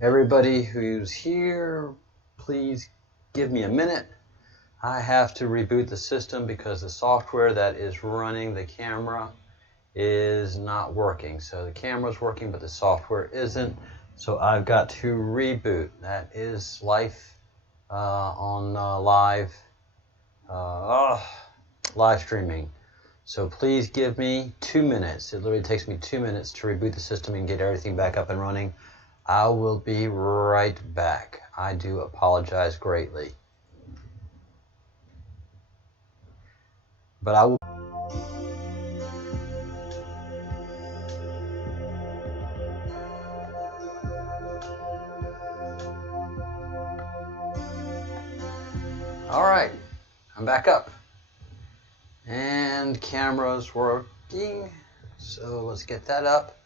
Everybody who's here, please give me a minute. I have to reboot the system because the software that is running the camera is not working. So the camera's working, but the software isn't. So I've got to reboot. That is life on live streaming. So please give me 2 minutes. It literally takes me 2 minutes to reboot the system and get everything back up and running. I will be right back. I do apologize greatly. But I will. All right, I'm back up. And camera's working. So let's get that up.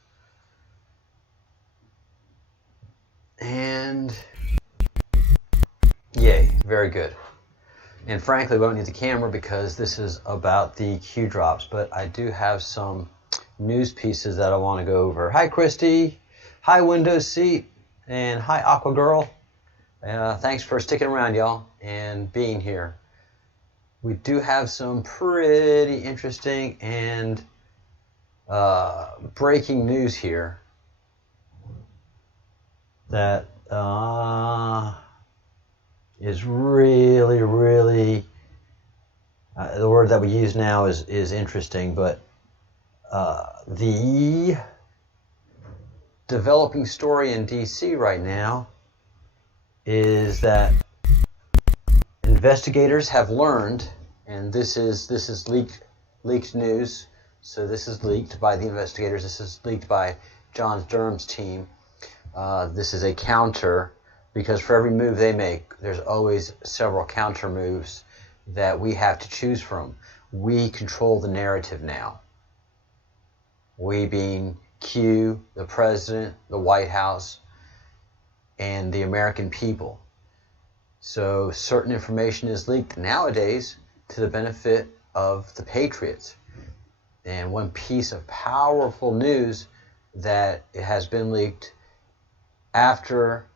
And yay, very good. And frankly, we don't need the camera because this is about the Q drops, but I do have some news pieces that I want to go over. Hi, Christy. Hi, Windows Seat. And hi, Aqua Girl. Thanks for sticking around, y'all, and being here. We do have some pretty interesting and breaking news here that is really, the word that we use now is interesting, but the developing story in DC right now is that investigators have learned, and this is leaked news, so this is leaked by the investigators, this is leaked by John Durham's team. This is a counter, because for every move they make, there's always several counter moves that we have to choose from. We control the narrative now. We being Q, the president, the White House, and the American people. So certain information is leaked nowadays to the benefit of the patriots. And one piece of powerful news that has been leaked after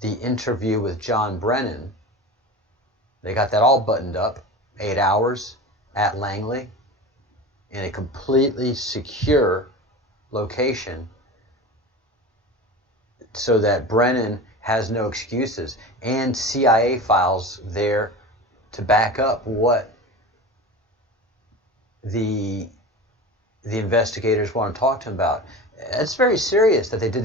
the interview with John Brennan, they got that all buttoned up, 8 hours at Langley, in a completely secure location so that Brennan has no excuses, and CIA files there to back up what the investigators want to talk to him about. It's very serious that they did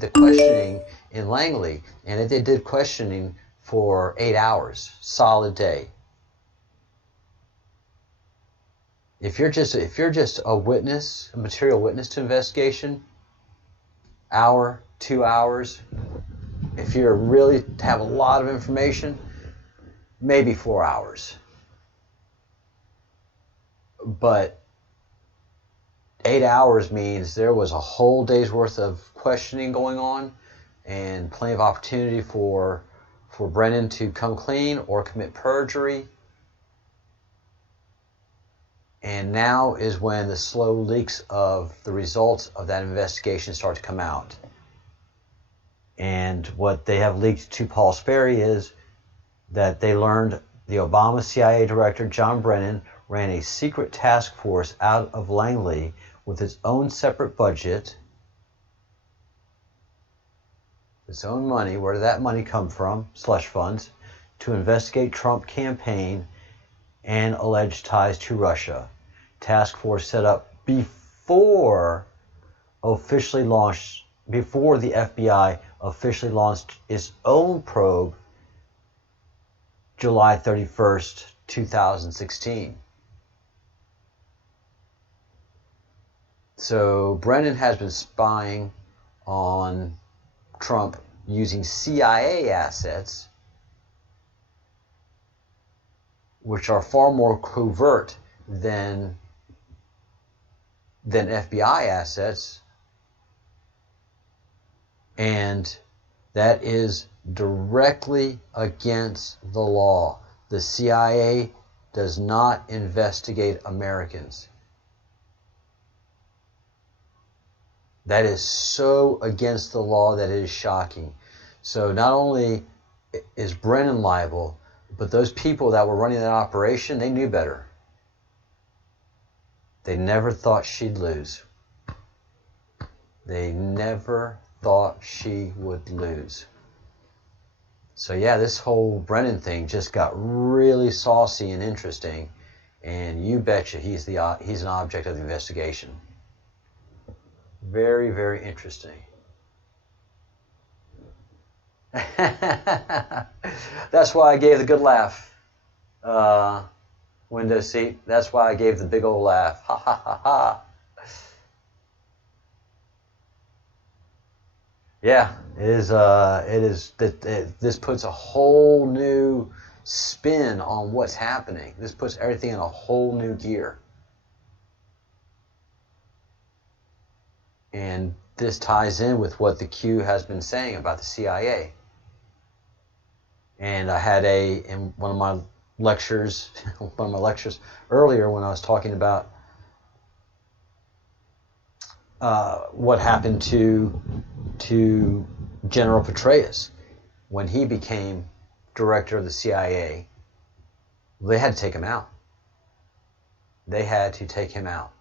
the questioning in Langley, and that they did questioning for 8 hours, solid day. If you're just a witness, a material witness to investigation, hour, 2 hours. If you really have a lot of information, maybe 4 hours. But 8 hours means there was a whole day's worth of questioning going on, and plenty of opportunity for Brennan to come clean or commit perjury. And now is when the slow leaks of the results of that investigation start to come out. And what they have leaked to Paul Sperry is that they learned the Obama CIA director, John Brennan, ran a secret task force out of Langley with its own separate budget, its own money. Where did that money come from? Slush funds, to investigate Trump campaign and alleged ties to Russia. Task force set up before officially launched, before the FBI officially launched its own probe July 31st, 2016. So Brennan has been spying on Trump using CIA assets, which are far more covert than FBI assets, and that is directly against the law. The CIA does not investigate Americans. That is so against the law that it is shocking. So not only is Brennan liable, but those people that were running that operation, they knew better. They never thought she'd lose. They never thought she would lose. So yeah, this whole Brennan thing just got really saucy and interesting, and you betcha he's an object of the investigation. Very, very interesting. That's why I gave the good laugh. Window seat. That's why I gave the big old laugh. Ha ha ha ha. Yeah, it is. This puts a whole new spin on what's happening. This puts everything in a whole new gear. And this ties in with what the Q has been saying about the CIA. And I had in one of my lectures earlier, when I was talking about what happened to General Petraeus when he became director of the CIA. They had to take him out. They had to take him out.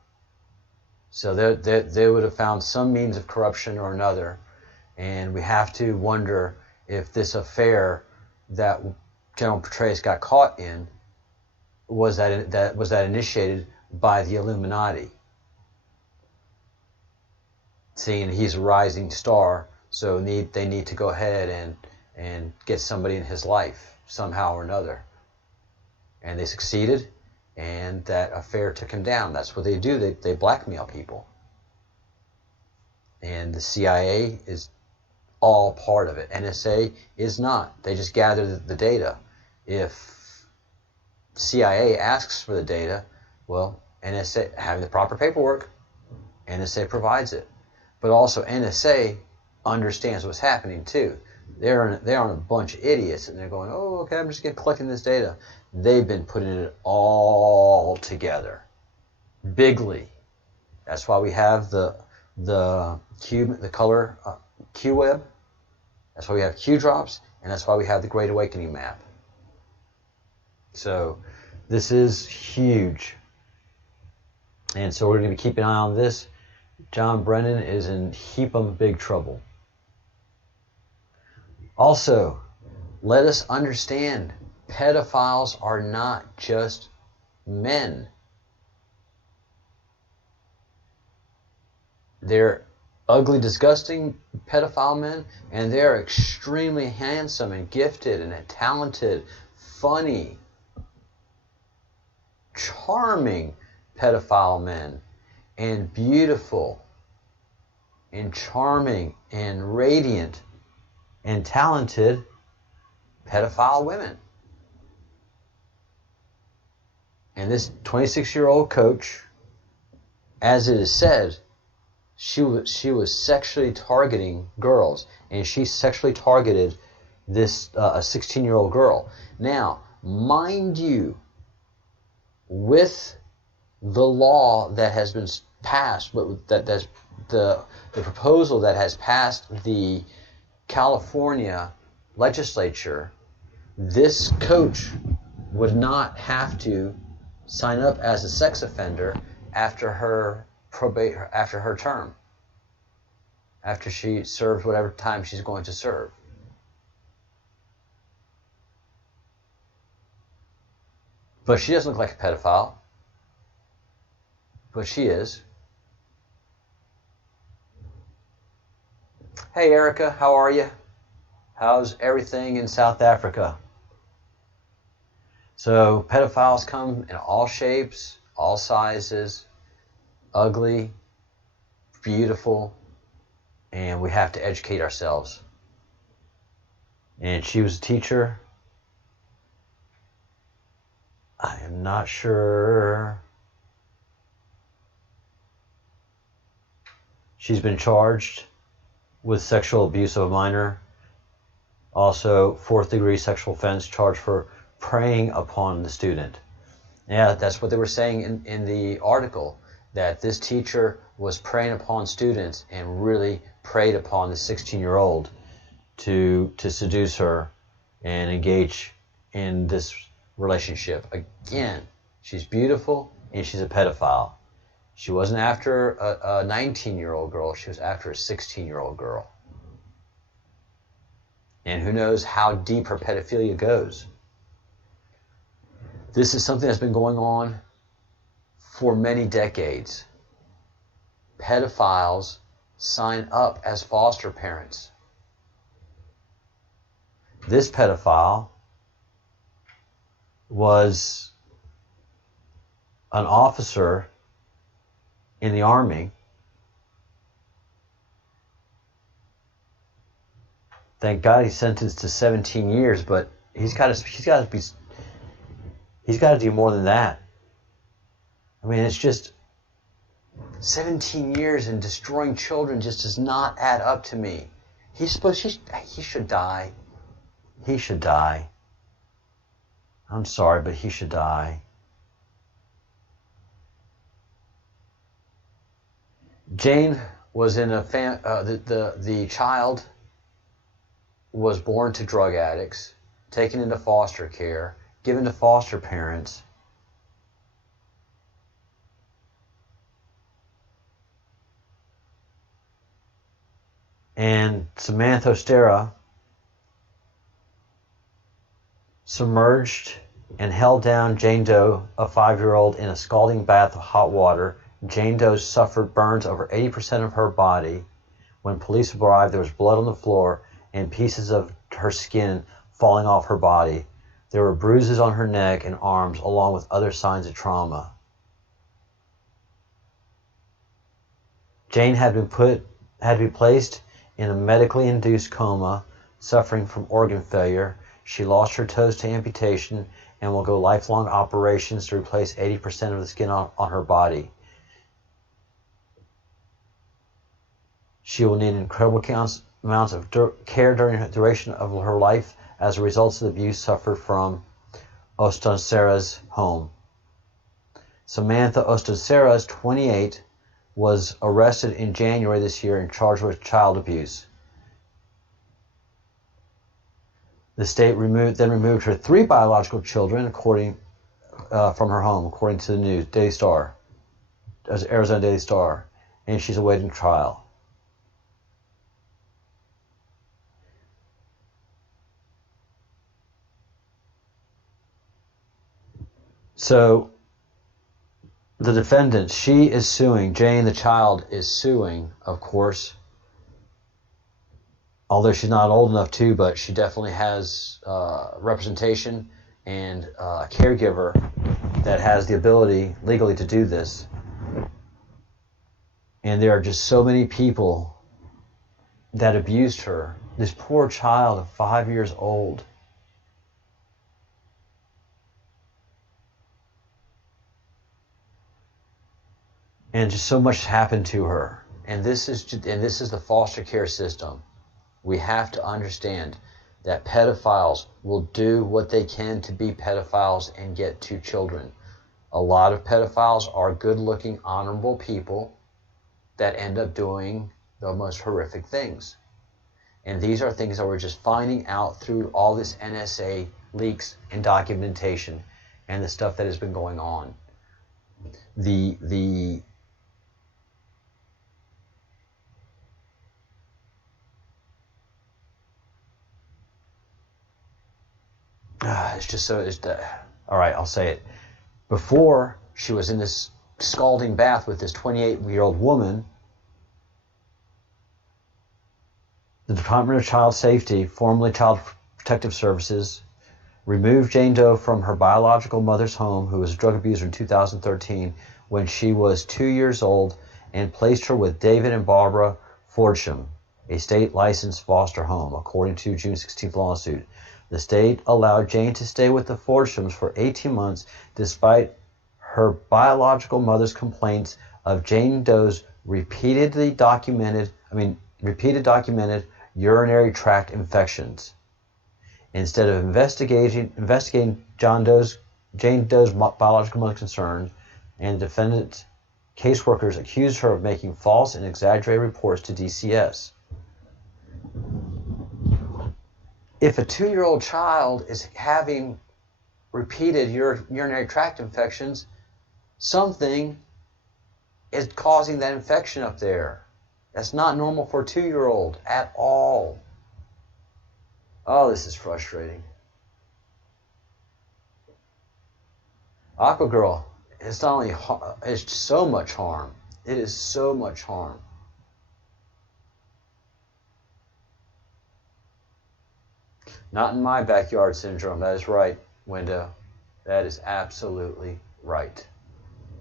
So they would have found some means of corruption or another, and we have to wonder if this affair that General Petraeus got caught in was that initiated by the Illuminati. Seeing he's a rising star, so they need to go ahead and get somebody in his life somehow or another. And they succeeded, and that affair took him down. That's what they do. They blackmail people. And the CIA is all part of it. NSA is not. They just gather the data. If CIA asks for the data, well, NSA, having the proper paperwork, NSA provides it. But also NSA understands what's happening too. They aren't a bunch of idiots, and they're going, oh, okay, I'm just collecting this data. They've been putting it all together, bigly. That's why we have the color Q web. That's why we have Q drops, and that's why we have the Great Awakening map. So this is huge, and so we're going to be keeping an eye on this. John Brennan is in heaping big trouble. Also, let us understand, pedophiles are not just men. They're ugly, disgusting pedophile men, and they're extremely handsome and gifted and talented, funny, charming pedophile men, and beautiful and charming and radiant and talented pedophile women. And this 26-year-old coach, as it is said, she was sexually targeting girls, and she sexually targeted this a 16-year-old girl. Now, mind you, with the law that has been passed, that's the proposal that has passed the California legislature, this coach would not have to sign up as a sex offender after her term, after she serves whatever time she's going to serve. But she doesn't look like a pedophile. But she is. Hey Erica, how are you? How's everything in South Africa? So pedophiles come in all shapes, all sizes, ugly, beautiful, and we have to educate ourselves. And she was a teacher. I am not sure. She's been charged with sexual abuse of a minor. Also, 4th-degree sexual offense, charged for preying upon the student. Yeah, that's what they were saying in the article, that this teacher was preying upon students and really preyed upon the 16-year-old to seduce her and engage in this relationship. Again, she's beautiful and she's a pedophile. She wasn't after a 19-year-old girl, she was after a 16-year-old girl. And who knows how deep her pedophilia goes. This is something that's been going on for many decades. Pedophiles sign up as foster parents. This pedophile was an officer in the Army. Thank God he's sentenced to 17 years, but he's got to do more than that. I mean, it's just 17 years and destroying children just does not add up to me. He should die. He should die. I'm sorry, but he should die. Jane was in a the child was born to drug addicts, taken into foster care, given to foster parents. And Samantha Ostera submerged and held down Jane Doe, a 5-year-old, in a scalding bath of hot water. Jane Doe suffered burns over 80% of her body. When police arrived, there was blood on the floor and pieces of her skin falling off her body. There were bruises on her neck and arms, along with other signs of trauma. Jane had to be placed in a medically induced coma, suffering from organ failure. She lost her toes to amputation and will go lifelong operations to replace 80% of the skin on her body. She will need incredible amounts of care during the duration of her life as a result of the abuse suffered from Ostensera's home. Samantha Ostensera, 28, was arrested in January this year and charged with child abuse. The state then removed her 3 biological children from her home, according to the news, Arizona Daily Star, and she's awaiting trial. So the defendant, she is suing, Jane the child is suing, of course, although she's not old enough to, but she definitely has representation and a caregiver that has the ability legally to do this. And there are just so many people that abused her. This poor child of 5 years old. And just so much happened to her. And this is the foster care system. We have to understand that pedophiles will do what they can to be pedophiles and get to children. A lot of pedophiles are good-looking, honorable people that end up doing the most horrific things. And these are things that we're just finding out through all this NSA leaks and documentation and the stuff that has been going on. All right, I'll say it. Before she was in this scalding bath with this 28-year-old woman, The Department of Child Safety, formerly Child Protective Services, removed Jane Doe from her biological mother's home, who was a drug abuser, in 2013 when she was 2 years old, and placed her with David and Barbara Fordsham, a state-licensed foster home, according to June 16th lawsuit. The state allowed Jane to stay with the Fordshams for 18 months despite her biological mother's complaints of Jane Doe's repeated documented urinary tract infections. Instead of investigating Jane Doe's biological mother's concerns, and defendant caseworkers accused her of making false and exaggerated reports to DCS. If a 2-year-old child is having repeated urinary tract infections, something is causing that infection up there. That's not normal for a 2-year-old at all. Oh, this is frustrating. Aqua Girl is not only it's so much harm. It is so much harm. Not in my backyard syndrome. That is right, Wenda. That is absolutely right.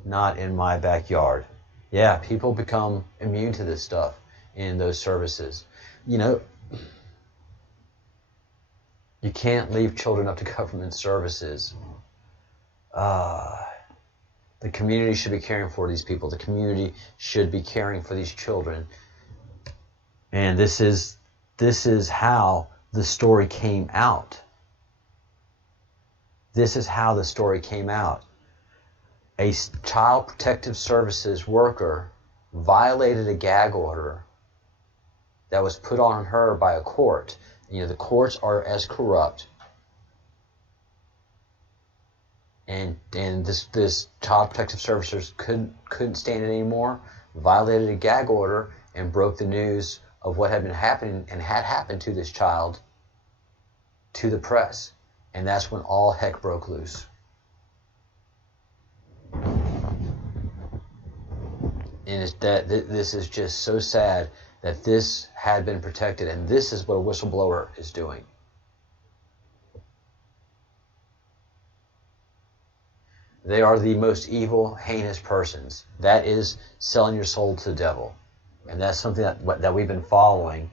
Not in my backyard. Yeah, people become immune to this stuff in those services. You know, you can't leave children up to government services. The community should be caring for these people. The community should be caring for these children. And this is how the story came out. This is how the story came out. A Child Protective Services worker violated a gag order that was put on her by a court. You know, the courts are as corrupt. And this Child Protective Services couldn't stand it anymore, violated a gag order, and broke the news of what had been happening and had happened to this child to the press. And that's when all heck broke loose. And this is just so sad that this had been protected, and this is what a whistleblower is doing. They are the most evil, heinous persons. That is selling your soul to the devil. And that's something that we've been following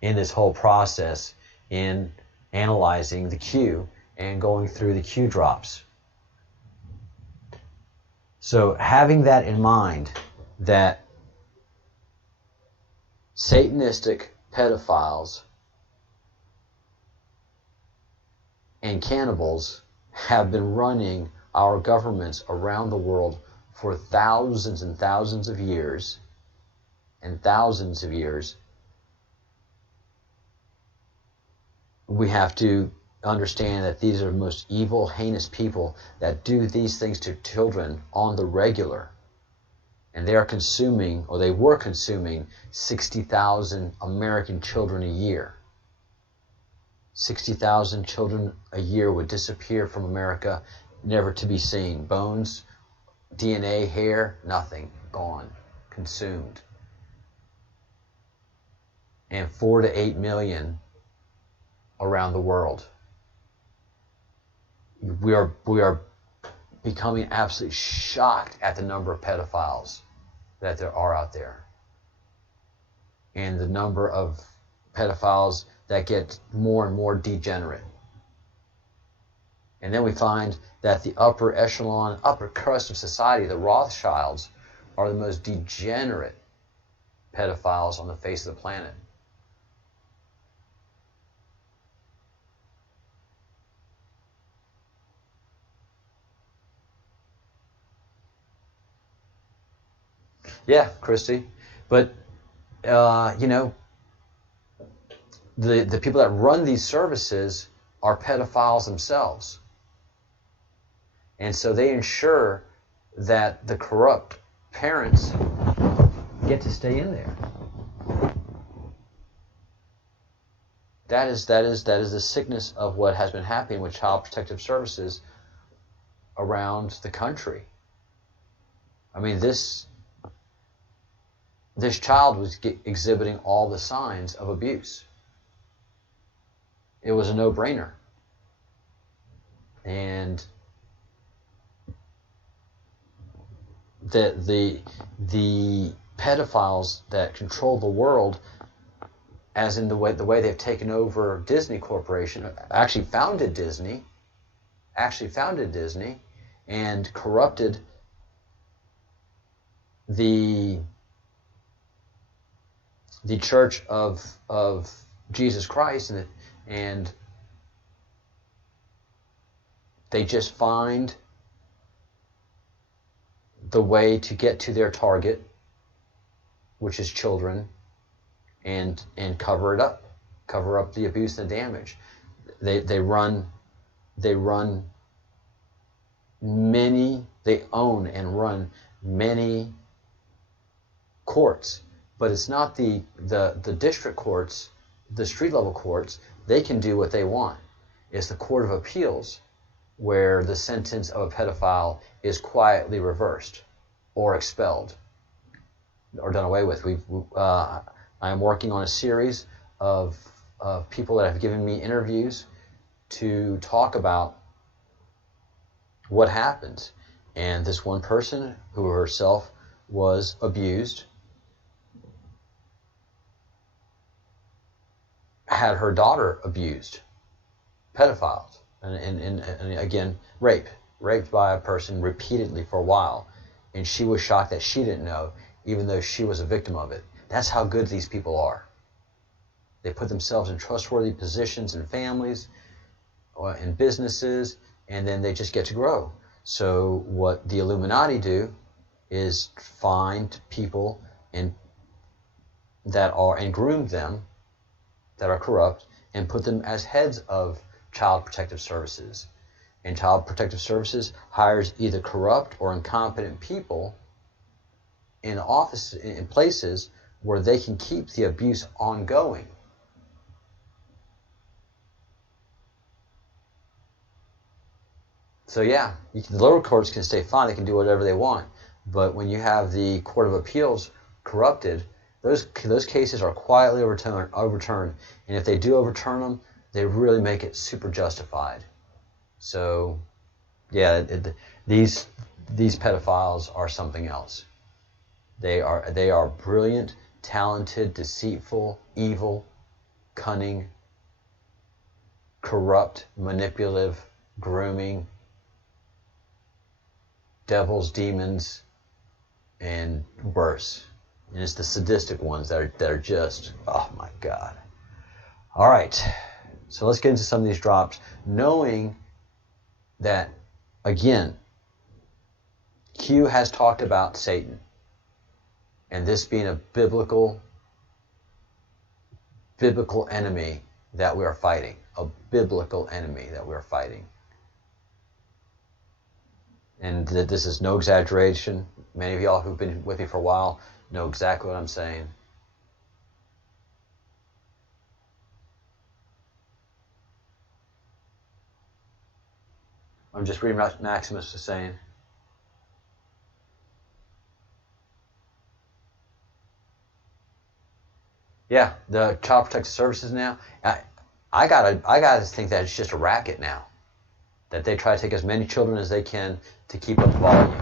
in this whole process in analyzing the Q and going through the Q drops. So having that in mind, that Satanistic pedophiles and cannibals have been running our governments around the world for thousands and thousands of years, we have to understand that these are the most evil, heinous people that do these things to children on the regular. And they are consuming, or they were consuming, 60,000 American children a year. 60,000 children a year would disappear from America, never to be seen. Bones, DNA, hair, nothing. Gone. Consumed. And 4 to 8 million around the world. We are becoming absolutely shocked at the number of pedophiles that there are out there. And the number of pedophiles that get more and more degenerate. And then we find that the upper echelon, upper crust of society, the Rothschilds, are the most degenerate pedophiles on the face of the planet. Yeah, Christy. But, you know, the people that run these services are pedophiles themselves. And so they ensure that the corrupt parents get to stay in there. That is the sickness of what has been happening with Child Protective Services around the country. I mean, this this child was exhibiting all the signs of abuse. It was a no-brainer. And the pedophiles that control the world, as in the way they've taken over Disney Corporation, actually founded Disney, and corrupted the Church of Jesus Christ, and they just find the way to get to their target, which is children, and cover it up, cover up the abuse and the damage. They own and run many courts, but it's not the district courts, the street level courts. They can do what they want. It's the Court of Appeals where the sentence of a pedophile is quietly reversed or expelled or done away with. I'm working on a series of people that have given me interviews to talk about what happens. And this one person who herself was abused had her daughter abused, pedophiles, and again, raped by a person repeatedly for a while. And she was shocked that she didn't know, even though she was a victim of it. That's how good these people are. They put themselves in trustworthy positions in families, or in businesses, and then they just get to grow. So what the Illuminati do is find people and groom them that are corrupt and put them as heads of Child Protective Services. And Child Protective Services hires either corrupt or incompetent people in places where they can keep the abuse ongoing. So yeah, the lower courts can stay fine, they can do whatever they want. But when you have the Court of Appeals corrupted, those cases are quietly overturned. And if they do overturn them, they really make it super justified. So yeah, these pedophiles are something else. They are brilliant, talented, deceitful, evil, cunning, corrupt, manipulative, grooming, devils, demons, and worse. And it's the sadistic ones that are just, oh my God. All right, so let's get into some of these drops, knowing that, again, Q has talked about Satan and this being a biblical enemy that we are fighting, a biblical enemy that we are fighting. And this is no exaggeration. Many of y'all who've been with me for a while know exactly what I'm saying. I'm just reading what Maximus was saying. Yeah, the Child Protective Services now. I gotta think that it's just a racket now. That they try to take as many children as they can to keep up the volume.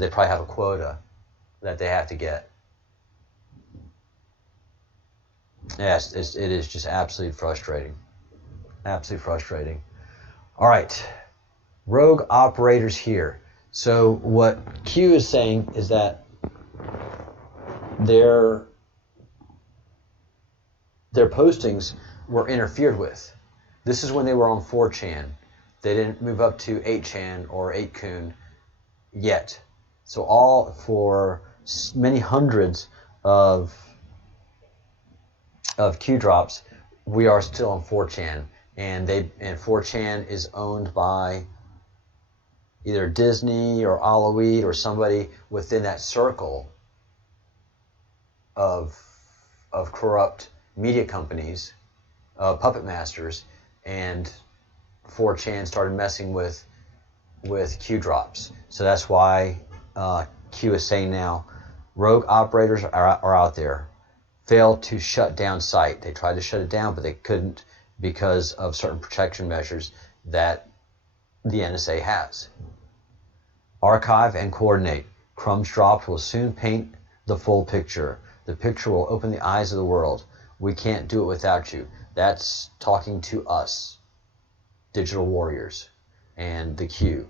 They probably have a quota that they have to get. Yes, it is just absolutely frustrating. Absolutely frustrating. All right, rogue operators here. So what Q is saying is that their postings were interfered with. This is when they were on 4chan. They didn't move up to 8chan or 8kun yet. So all for many hundreds of Q drops, we are still on 4chan, and 4chan is owned by either Disney or Alaweed or somebody within that circle of corrupt media companies, puppet masters, and 4chan started messing with Q drops. So that's why Q is saying now, rogue operators are out there. Failed to shut down site. They tried to shut it down, but they couldn't because of certain protection measures that the NSA has. Archive and coordinate. Crumbs dropped will soon paint the full picture. The picture will open the eyes of the world. We can't do it without you. That's talking to us, digital warriors, and the Q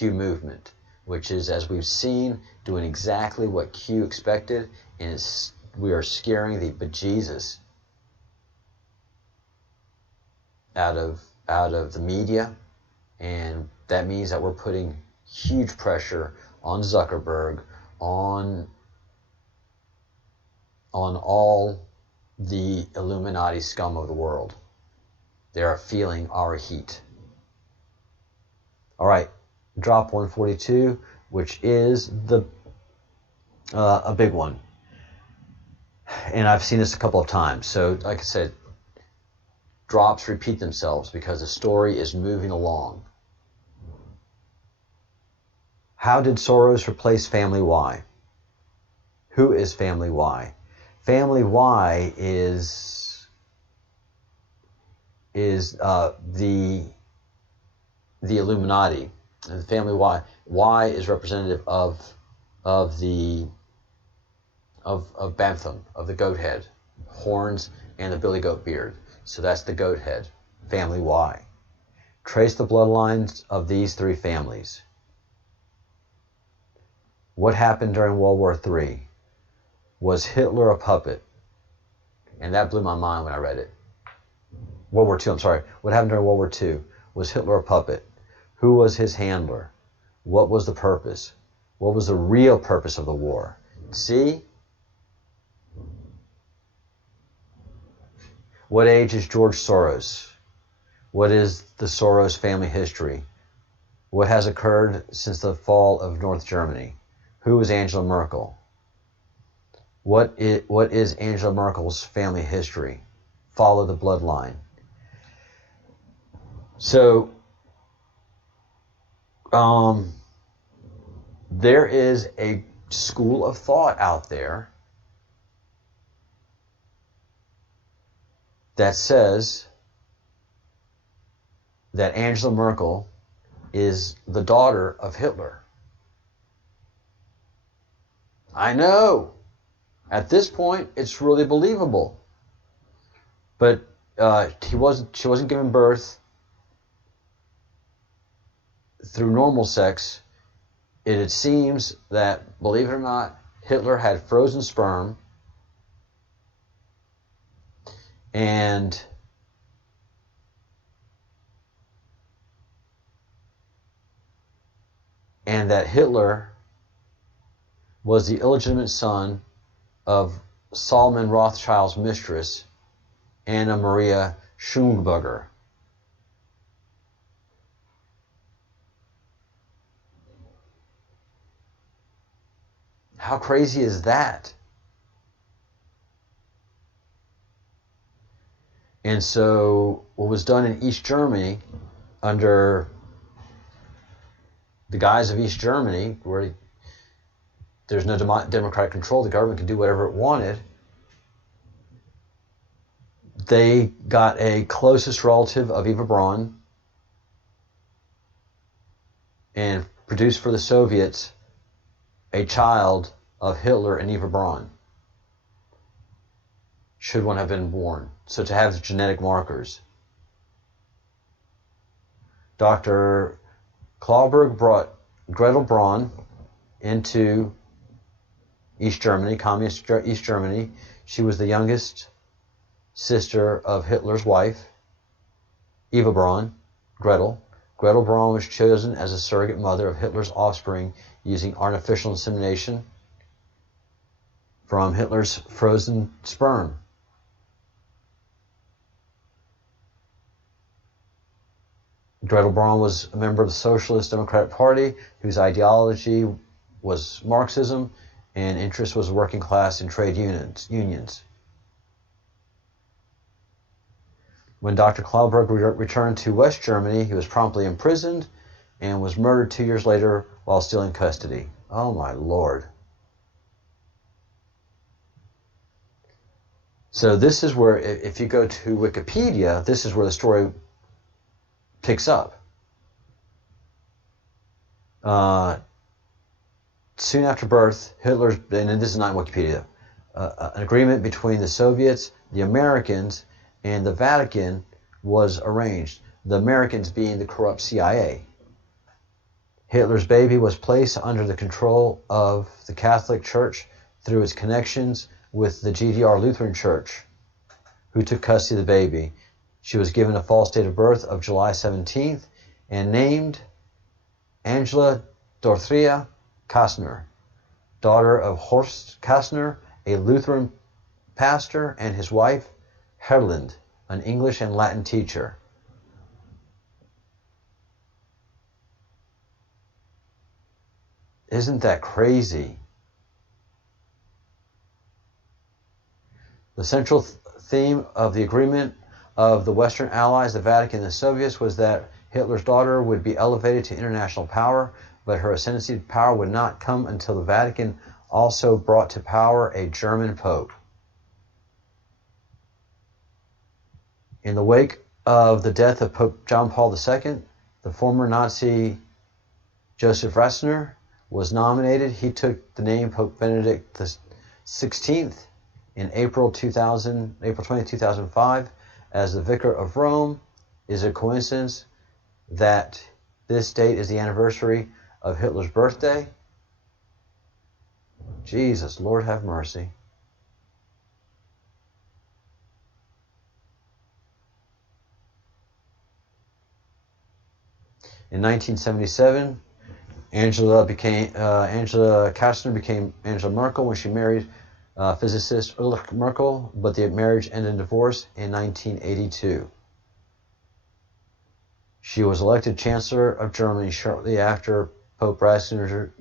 movement, which is, as we've seen, doing exactly what Q expected, and we are scaring the bejesus out of the media, and that means that we're putting huge pressure on Zuckerberg, on all the Illuminati scum of the world. They are feeling our heat. All right, drop 142, which is a big one. And I've seen this a couple of times. So, like I said, drops repeat themselves because the story is moving along. How did Soros replace Family Y? Who is Family Y? Family Y is the Illuminati. And Family Y is representative of Bantham, of the goat head, horns, and the billy goat beard. So that's the goat head, Family Y. Trace the bloodlines of these three families. What happened during World War III? Was Hitler a puppet? And that blew my mind when I read it. World War II, I'm sorry. What happened during World War II? Was Hitler a puppet? Who was his handler? What was the purpose? What was the real purpose of the war? See? What age is George Soros? What is the Soros family history? What has occurred since the fall of North Germany? Who is Angela Merkel? What is Angela Merkel's family history? Follow the bloodline. So, there is a school of thought out there that says that Angela Merkel is the daughter of Hitler. I know. At this point, it's really believable. But she wasn't given birth through normal sex. It seems that, believe it or not, Hitler had frozen sperm, and that Hitler was the illegitimate son of Solomon Rothschild's mistress, Anna Maria Schumburger. How crazy is that? And so what was done in East Germany under the guise of East Germany, where there's no democratic control, the government can do whatever it wanted, they got a closest relative of Eva Braun and produced for the Soviets a child of Hitler and Eva Braun, should one have been born. So to have the genetic markers. Dr. Klauberg brought Gretel Braun into East Germany, communist East Germany. She was the youngest sister of Hitler's wife, Eva Braun, Gretel. Gretel Braun was chosen as a surrogate mother of Hitler's offspring using artificial insemination from Hitler's frozen sperm. Gretel Braun was a member of the Socialist Democratic Party, whose ideology was Marxism and interest was working class and trade unions. When Dr. Klauberg returned to West Germany, he was promptly imprisoned and was murdered 2 years later while still in custody. Oh my Lord. So this is where, if you go to Wikipedia, this is where the story picks up. Soon after birth, Hitler's, and this is not in Wikipedia, an agreement between the Soviets, the Americans, and the Vatican was arranged. The Americans being the corrupt CIA. Hitler's baby was placed under the control of the Catholic Church through its connections with the GDR Lutheran Church, who took custody of the baby. She was given a false date of birth of July 17th and named Angela Dorothea Kastner, daughter of Horst Kastner, a Lutheran pastor, and his wife, Herlind, an English and Latin teacher. Isn't that crazy? The central theme of the agreement of the Western Allies, the Vatican, and the Soviets was that Hitler's daughter would be elevated to international power, but her ascendancy to power would not come until the Vatican also brought to power a German pope. In the wake of the death of Pope John Paul II, the former Nazi Joseph Ratzinger was nominated. He took the name Pope Benedict XVI in April 20, 2005 as the Vicar of Rome. Is it a coincidence that this date is the anniversary of Hitler's birthday? Jesus, Lord have mercy. In 1977, Angela Kastner became Angela Merkel when she married physicist Ulrich Merkel, but the marriage ended in divorce in 1982. She was elected Chancellor of Germany shortly after Pope Ratzinger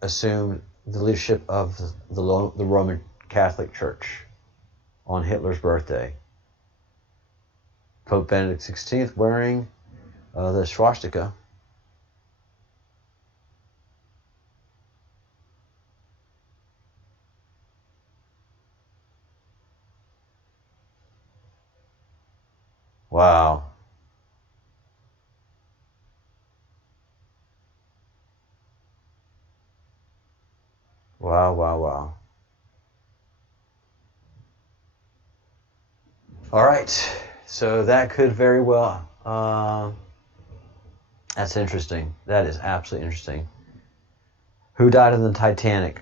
assumed the leadership of the Roman Catholic Church on Hitler's birthday. Pope Benedict XVI wearing the swastika. Wow. Wow, wow, wow. All right. So that could very well... that's interesting. That is absolutely interesting. Who died in the Titanic?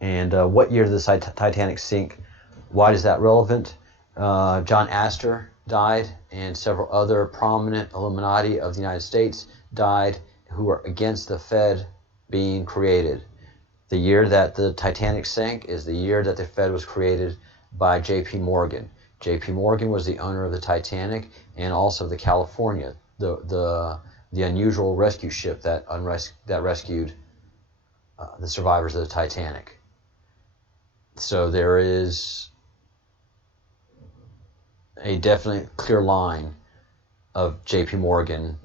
And what year did the Titanic sink? Why is that relevant? John Astor died, and several other prominent Illuminati of the United States died who were against the Fed being created. The year that the Titanic sank is the year that the Fed was created by J.P. Morgan. J.P. Morgan was the owner of the Titanic and also the California, the unusual rescue ship that rescued the survivors of the Titanic. So there is a definite clear line of J.P. Morgan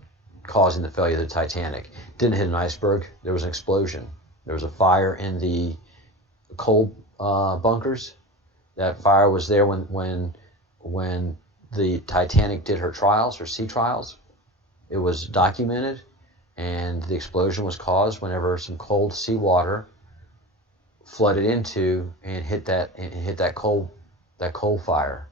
causing the failure of the Titanic. Didn't hit an iceberg. There was an explosion. There was a fire in the coal bunkers. That fire was there when the Titanic did her sea trials. It was documented, and the explosion was caused whenever some cold seawater flooded into and hit that coal fire.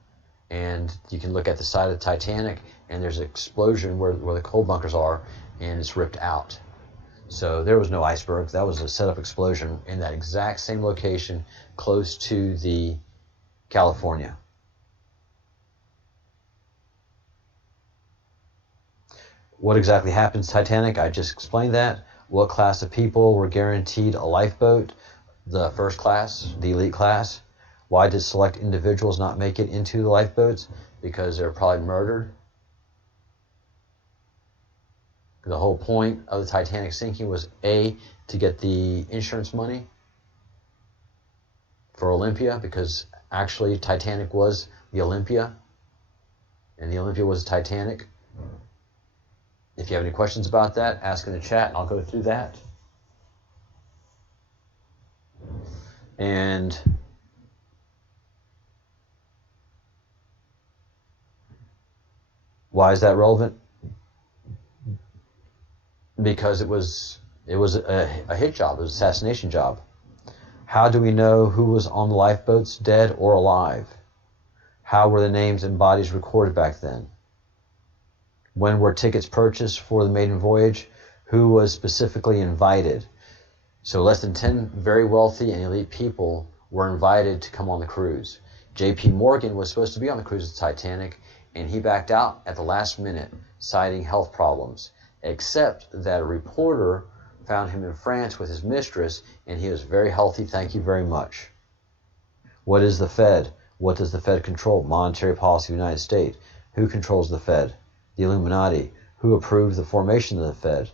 And you can look at the side of the Titanic, and there's an explosion where the coal bunkers are, and it's ripped out. So there was no iceberg. That was a set-up explosion in that exact same location close to the California. What exactly happened to Titanic? I just explained that. What class of people were guaranteed a lifeboat? The first class, the elite class. Why did select individuals not make it into the lifeboats? Because they were probably murdered. The whole point of the Titanic sinking was A, to get the insurance money for Olympia, because actually Titanic was the Olympia, and the Olympia was the Titanic. If you have any questions about that, ask in the chat, and I'll go through that. And why is that relevant? Because it was a hit job, it was an assassination job. How do we know who was on the lifeboats, dead or alive? How were the names and bodies recorded back then? When were tickets purchased for the maiden voyage? Who was specifically invited? So less than 10 very wealthy and elite people were invited to come on the cruise. J.P. Morgan was supposed to be on the cruise of the Titanic, and he backed out at the last minute, citing health problems, except that a reporter found him in France with his mistress, and he was very healthy, thank you very much. What is the Fed? What does the Fed control? Monetary policy of the United States. Who controls the Fed? The Illuminati. Who approved the formation of the Fed?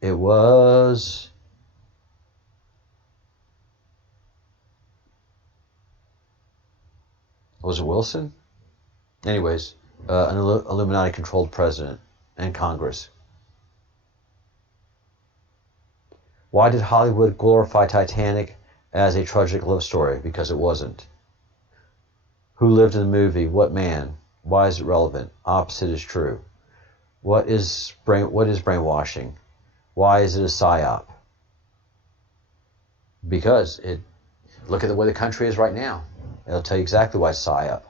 It was it Wilson? Anyways, an Illuminati-controlled president and Congress. Why did Hollywood glorify Titanic as a tragic love story? Because it wasn't. Who lived in the movie? What man? Why is it relevant? Opposite is true. What is brainwashing? Why is it a psyop? Because look at the way the country is right now. It'll tell you exactly why it's psyop.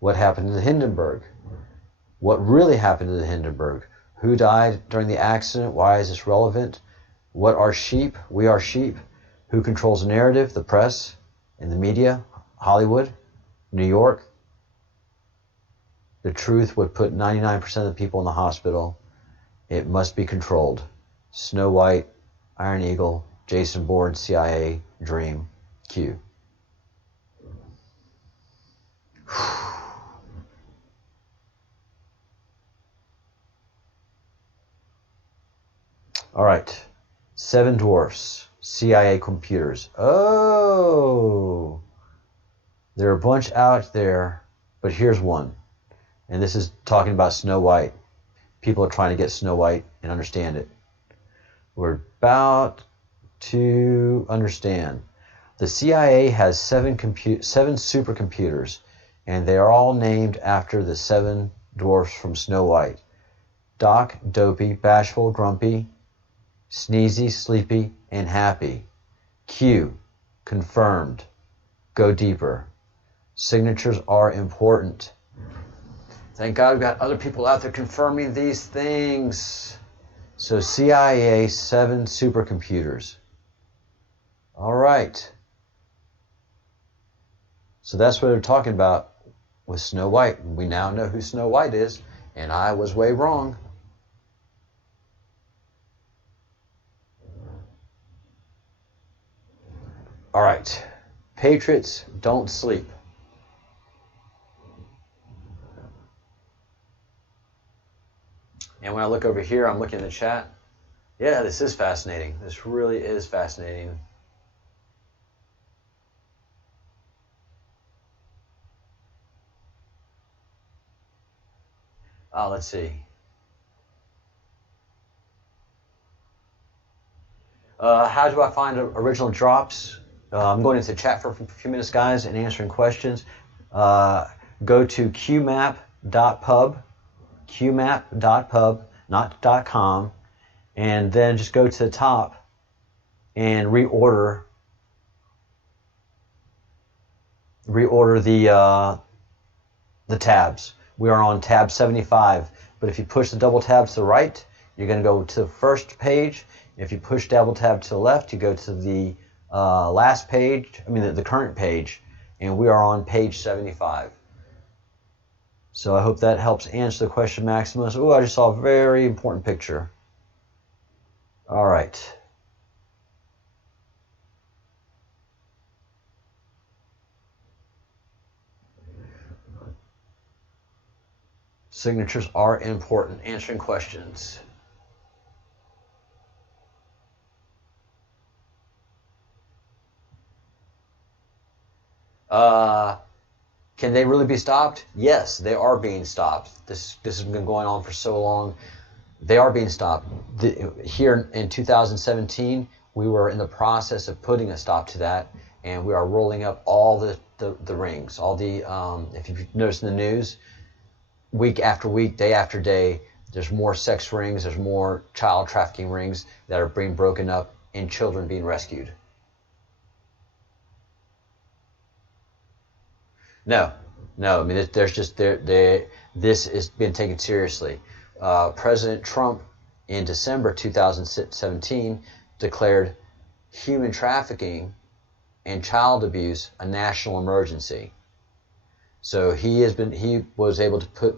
What happened to the Hindenburg? What really happened to the Hindenburg? Who died during the accident? Why is this relevant? What are sheep? We are sheep. Who controls the narrative? The press and the media? Hollywood? New York? The truth would put 99% of the people in the hospital. It must be controlled. Snow White, Iron Eagle, Jason Bourne, CIA, Dream, Q. All right. 7 dwarfs, CIA computers. Oh, there are a bunch out there, but here's one. And this is talking about Snow White. People are trying to get Snow White and understand it. We're about to understand. The CIA has 7 supercomputers, and they are all named after the 7 dwarfs from Snow White. Doc, Dopey, Bashful, Grumpy, Sneezy, Sleepy, and Happy. Q, confirmed. Go deeper. Signatures are important. Thank God we've got other people out there confirming these things. So CIA, 7 supercomputers. All right. So that's what they're talking about with Snow White. We now know who Snow White is, and I was way wrong. All right. Patriots don't sleep. And when I look over here, I'm looking at the chat. Yeah, this is fascinating. This really is fascinating. Let's see. How do I find original drops? I'm going into the chat for a few minutes, guys, and answering questions. Go to qmap.pub, not .com, and then just go to the top and reorder the tabs. We are on tab 75, but if you push the double tab to the right, you're going to go to the first page. If you push double tab to the left, you go to the last page, the current page, and we are on page 75. So I hope that helps answer the question, Maximus. Oh, I just saw a very important picture. All right. Signatures are important. Answering questions. Can they really be stopped? Yes, they are being stopped. This has been going on for so long. They are being stopped. Here in 2017, we were in the process of putting a stop to that, and we are rolling up all the rings. All the if you've noticed in the news, week after week, day after day, there's more sex rings, there's more child trafficking rings that are being broken up and children being rescued. No. I mean, there's just this is being taken seriously. President Trump in December 2017 declared human trafficking and child abuse a national emergency. So he was able to put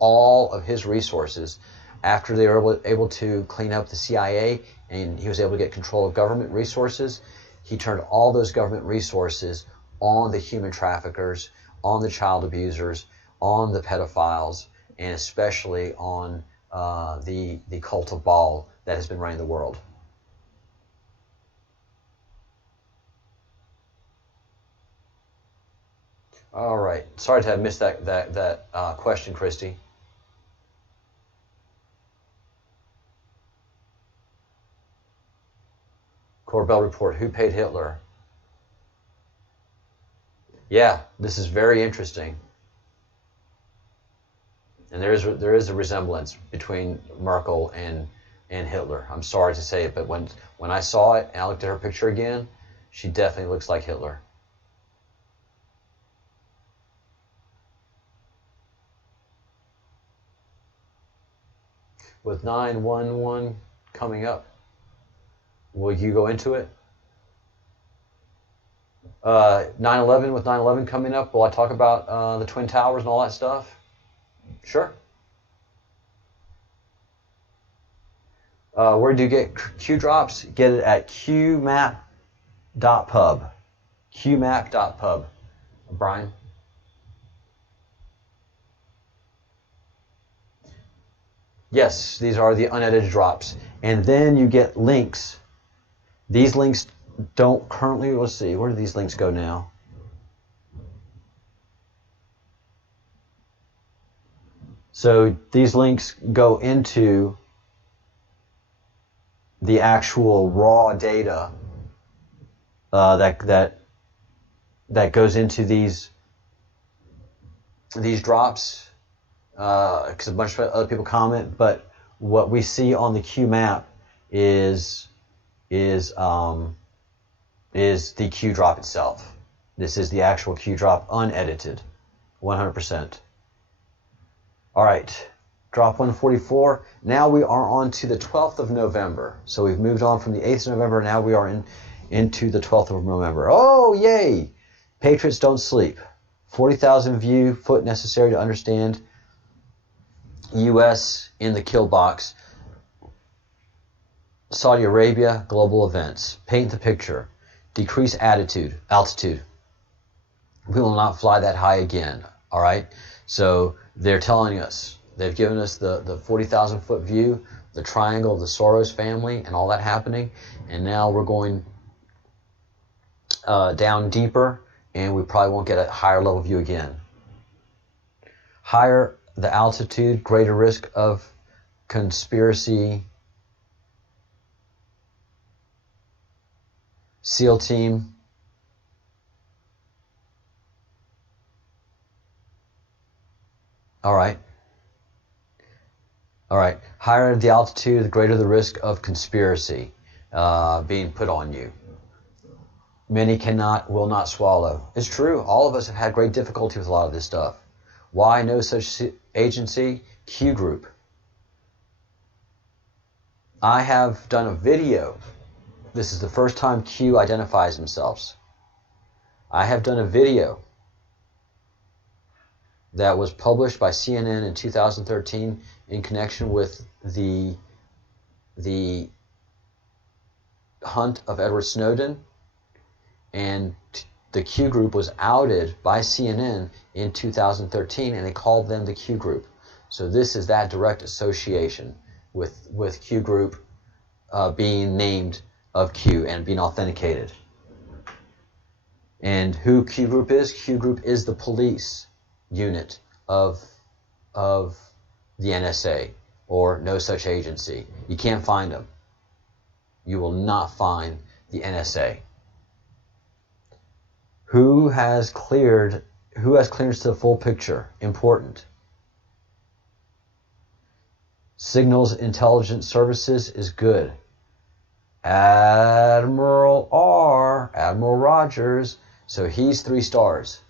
all of his resources after they were able to clean up the CIA, and he was able to get control of government resources. He turned all those government resources on the human traffickers, on the child abusers, on the pedophiles, and especially on the cult of Baal that has been running the world. All right. Sorry to have missed that question, Christy. Corbell report. Who paid Hitler? Yeah, this is very interesting. And there is a resemblance between Merkel and Hitler. I'm sorry to say it, but when I saw it and I looked at her picture again, she definitely looks like Hitler. With 9/11 coming up, will you go into it? 9/11, with 9/11 coming up, will I talk about the Twin Towers and all that stuff? Sure. Where do you get Q drops? Get it at qmap.pub. qmap.pub. Brian? Yes, these are the unedited drops. And then you get links. These links don't currently, let's see, where do these links go now? So these links go into the actual raw data that goes into these drops, because a bunch of other people comment, but what we see on the Q map is the Q drop itself. This is the actual Q drop, unedited, 100%. All right, drop 144. Now we are on to the 12th of November. So we've moved on from the 8th of November. Now we are into the 12th of November. Oh, yay! Patriots don't sleep. 40,000 view foot necessary to understand U.S. in the kill box. Saudi Arabia, global events. Paint the picture. Decrease altitude. We will not fly that high again. All right? So they're telling us, they've given us the 40,000 foot view, the triangle of the Soros family and all that happening. And now we're going down deeper, and we probably won't get a higher level view again. Higher the altitude, greater risk of conspiracy. SEAL team. All right. Higher the altitude, the greater the risk of conspiracy being put on you. Many will not swallow. It's true. All of us have had great difficulty with a lot of this stuff. Why no such agency? Q Group. I have done a video. This is the first time Q identifies themselves. I have done a video that was published by CNN in 2013 in connection with the hunt of Edward Snowden, and the Q Group was outed by CNN in 2013, and they called them the Q Group. So this is that direct association with Q Group being named of Q and being authenticated. And who Q Group is? Q Group is the police unit of the NSA, or no such agency. You can't find them. You will not find the NSA. Who has clearance to the full picture? Important. Signals Intelligence Services is good. Admiral Rogers, so he's 3 stars.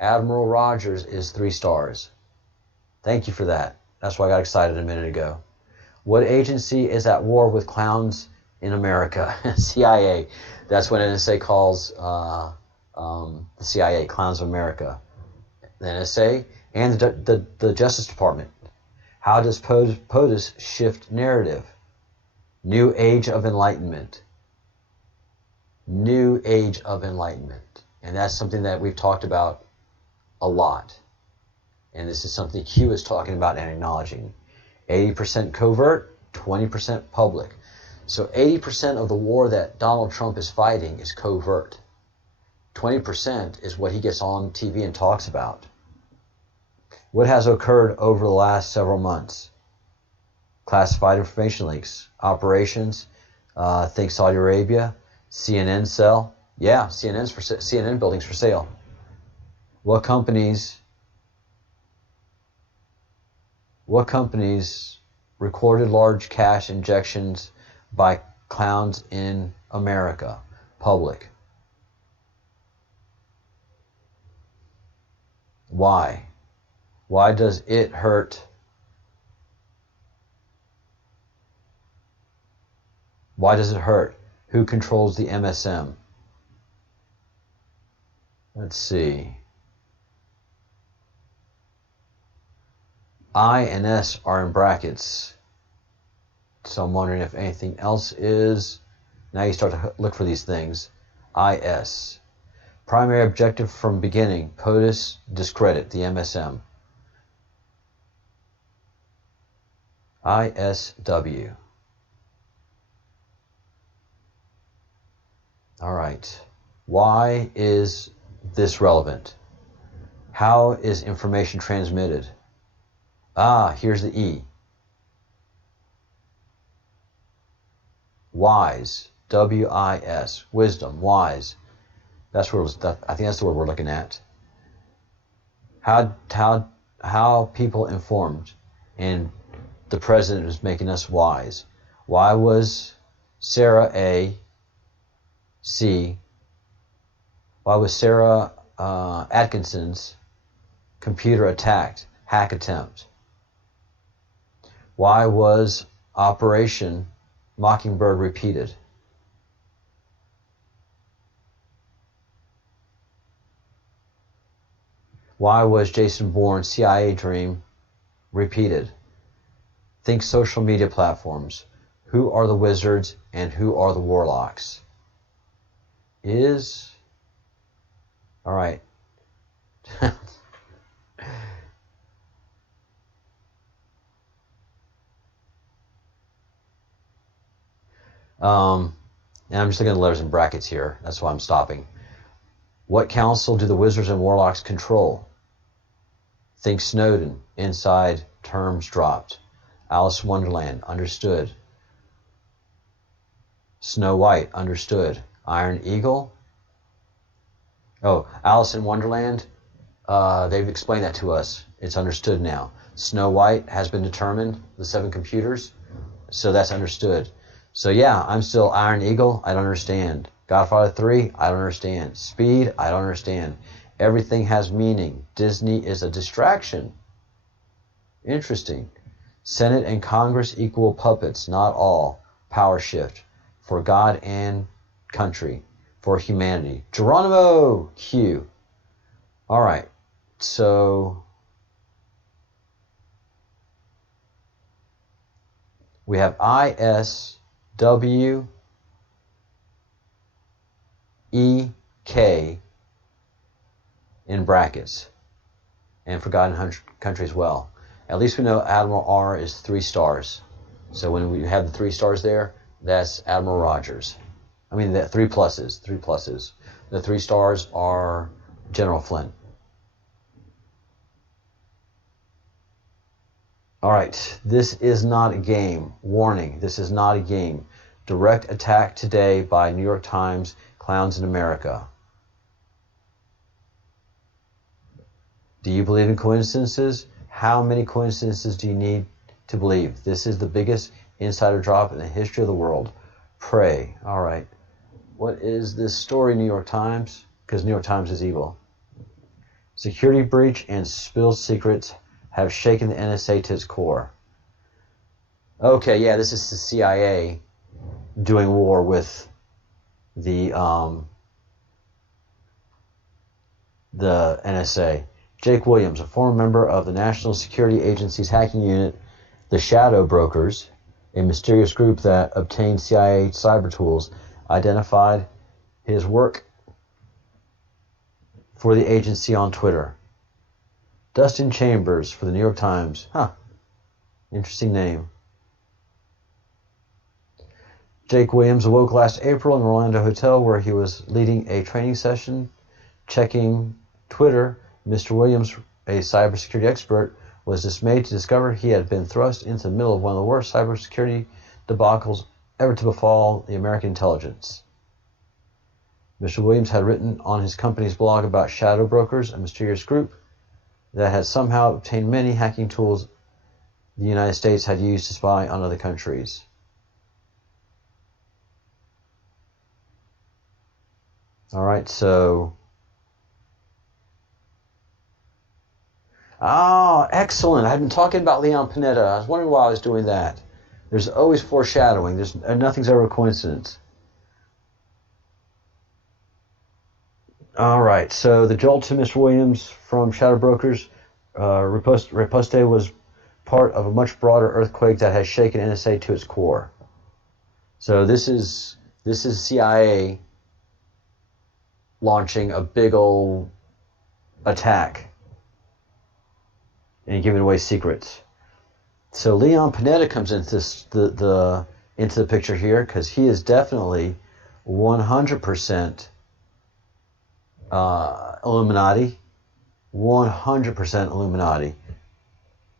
Admiral Rogers is 3 stars. Thank you for that. That's why I got excited a minute ago. What agency is at war with clowns in America? CIA. That's what NSA calls the CIA, Clowns of America. The NSA and the Justice Department. How does POTUS shift narrative? New Age of Enlightenment. New Age of Enlightenment. And that's something that we've talked about a lot. And this is something Q is talking about and acknowledging. 80% covert, 20% public. So 80% of the war that Donald Trump is fighting is covert. 20% is what he gets on TV and talks about. What has occurred over the last several months? Classified information leaks, operations, think Saudi Arabia, CNN sell. Yeah, CNN buildings for sale. What companies recorded large cash injections by clowns in America? Public. Why? Why does it hurt? Why does it hurt? Who controls the MSM? Let's see. I and S are in brackets. So I'm wondering if anything else is. Now you start to look for these things. IS. Primary objective from beginning. POTUS, discredit the MSM. ISW. All right. Why is this relevant? How is information transmitted? Here's the E. Wise. W-I-S. Wisdom. Wise. That's where I think that's the word we're looking at. How people informed, and the president is making us wise. Why was Sarah Atkinson's computer attacked? Hack attempt. Why was Operation Mockingbird repeated? Why was Jason Bourne's CIA dream repeated? Think social media platforms. Who are the wizards and who are the warlocks? All right. And I'm just looking at the letters in brackets here. That's why I'm stopping. What council do the wizards and warlocks control? Think Snowden. Inside terms dropped. Alice in Wonderland. Understood. Snow White. Understood. Iron Eagle. Oh, Alice in Wonderland. They've explained that to us. It's understood now. Snow White has been determined. The 7 computers. So that's understood. So yeah, I'm still Iron Eagle. I don't understand. Godfather 3. I don't understand. Speed. I don't understand. Everything has meaning. Disney is a distraction. Interesting. Senate and Congress equal puppets, not all. Power shift. For God and country. For humanity. Geronimo Q. All right. So we have ISWEK in brackets, and Forgotten Country as well. At least we know Admiral R is 3 stars. So when we have the 3 stars there, that's Admiral Rogers. I mean, the three pluses. The 3 stars are General Flynn. All right, this is not a game. Warning, this is not a game. Direct attack today by New York Times, Clowns in America. Do you believe in coincidences? How many coincidences do you need to believe? This is the biggest insider drop in the history of the world. Pray. All right. What is this story, New York Times? Because New York Times is evil. Security breach and spilled secrets have shaken the NSA to its core. Okay, yeah, this is the CIA doing war with the NSA. Jake Williams, a former member of the National Security Agency's hacking unit, the Shadow Brokers, a mysterious group that obtained CIA cyber tools, identified his work for the agency on Twitter. Dustin Chambers for the New York Times. Interesting name. Jake Williams awoke last April in an Orlando hotel where he was leading a training session. Checking Twitter, Mr. Williams, a cybersecurity expert, was dismayed to discover he had been thrust into the middle of one of the worst cybersecurity debacles ever to befall the American intelligence. Mr. Williams had written on his company's blog about Shadow Brokers, a mysterious group that had somehow obtained many hacking tools the United States had used to spy on other countries. All right, so... Oh, excellent. I've been talking about Leon Panetta. I was wondering why I was doing that. There's always foreshadowing. Nothing's ever a coincidence. All right, so the jolt to Mr. Williams from Shadow Brokers, riposte was part of a much broader earthquake that has shaken NSA to its core. So this is CIA launching a big old attack and giving away secrets. So Leon Panetta comes into into the picture here because he is definitely 100% Illuminati. 100% Illuminati.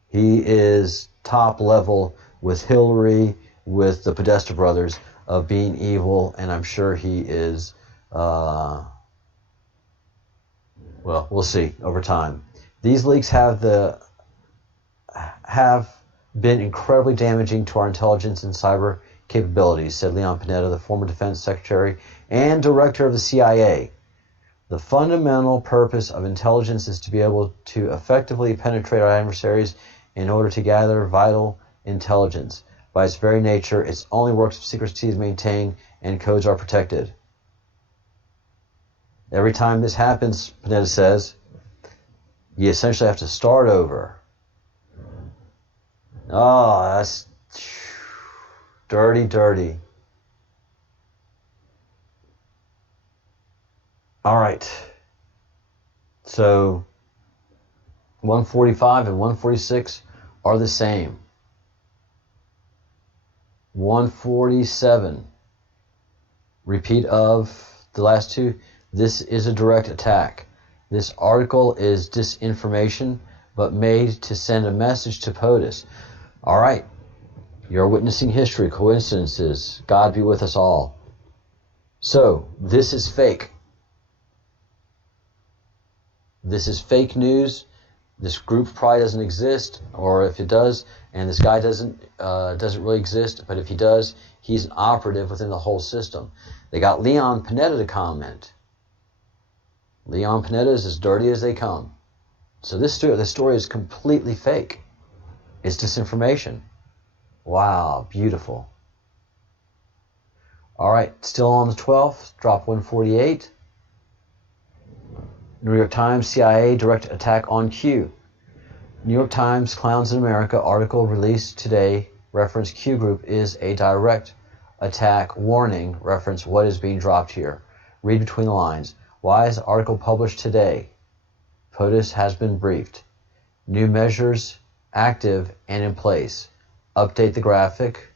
He is top level with Hillary, with the Podesta brothers, of being evil, and I'm sure he is, well, we'll see over time. These leaks have been incredibly damaging to our intelligence and cyber capabilities, said Leon Panetta, the former defense secretary and director of the CIA. The fundamental purpose of intelligence is to be able to effectively penetrate our adversaries in order to gather vital intelligence. By its very nature, its only works of secrecy is maintained and codes are protected. Every time this happens, Panetta says, you essentially have to start over. Oh, that's dirty, dirty. All right. So 145 and 146 are the same. 147. Repeat of the last two. This is a direct attack. This article is disinformation, but made to send a message to POTUS. All right. You're witnessing history, coincidences. God be with us all. So, this is fake. This is fake news. This group probably doesn't exist, or if it does, and this guy doesn't really exist, but if he does, he's an operative within the whole system. They got Leon Panetta to comment. Leon Panetta is as dirty as they come. So this story is completely fake. It's disinformation. Wow, beautiful. All right, still on the 12th, drop 148. New York Times, CIA direct attack on Q. New York Times, Clowns in America article released today, reference Q Group is a direct attack warning, reference what is being dropped here. Read between the lines. Why is the article published today? POTUS has been briefed. New measures active and in place. Update the graphic.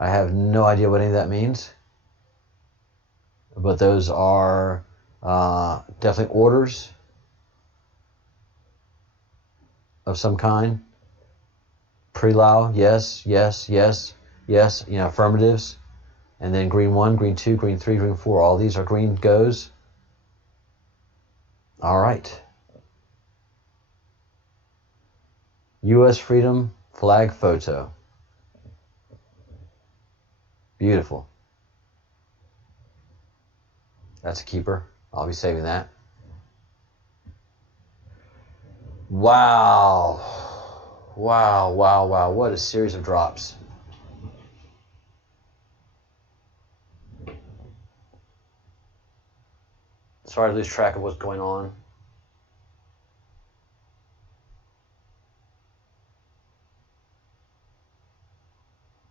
I have no idea what any of that means. But those are definitely orders of some kind. Pre-allow, yes, yes, yes, yes, affirmatives. And then green 1, green 2, green 3, green 4. All these are green goes. All right. U.S. Freedom flag photo. Beautiful. That's a keeper. I'll be saving that. Wow. Wow, wow, wow. What a series of drops. Sorry to lose track of what's going on.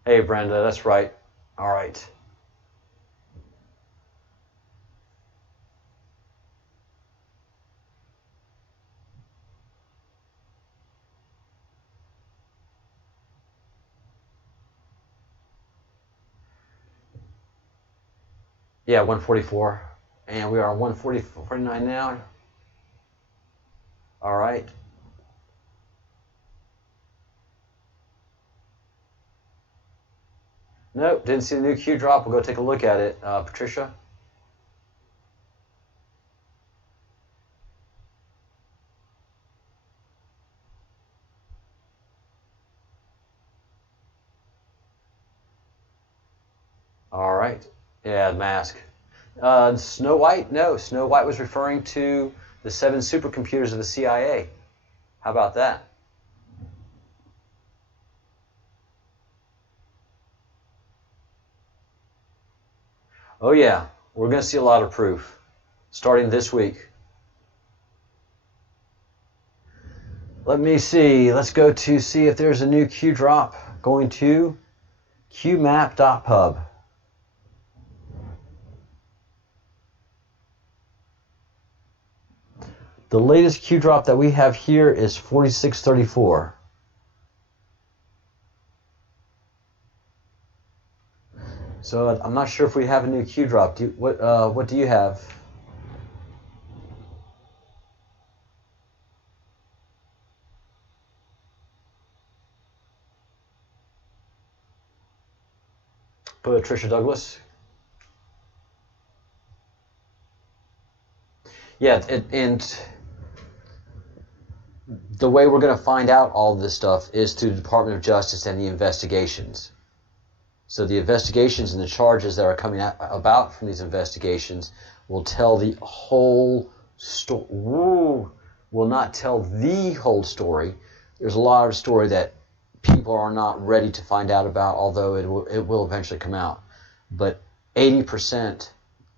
Hey, Brenda, that's right. All right. Yeah, 144. And we are 149 now. All right. Nope, didn't see the new Q drop. We'll go take a look at it. Patricia? All right. Yeah, mask. Snow White? No, Snow White was referring to the 7 supercomputers of the CIA. How about that? Oh yeah, we're going to see a lot of proof starting this week. Let me see. Let's go to see if there's a new Q drop. Going to qmap.pub. The latest Q drop that we have here is 4634. So I'm not sure if we have a new Q drop. What do you have? Patricia Douglas. Yeah, and the way we're going to find out all this stuff is through the Department of Justice and the investigations. So the investigations and the charges that are coming about from these investigations will tell the whole story. Will not tell the whole story. There's a lot of story that people are not ready to find out about, although it will eventually come out. But 80%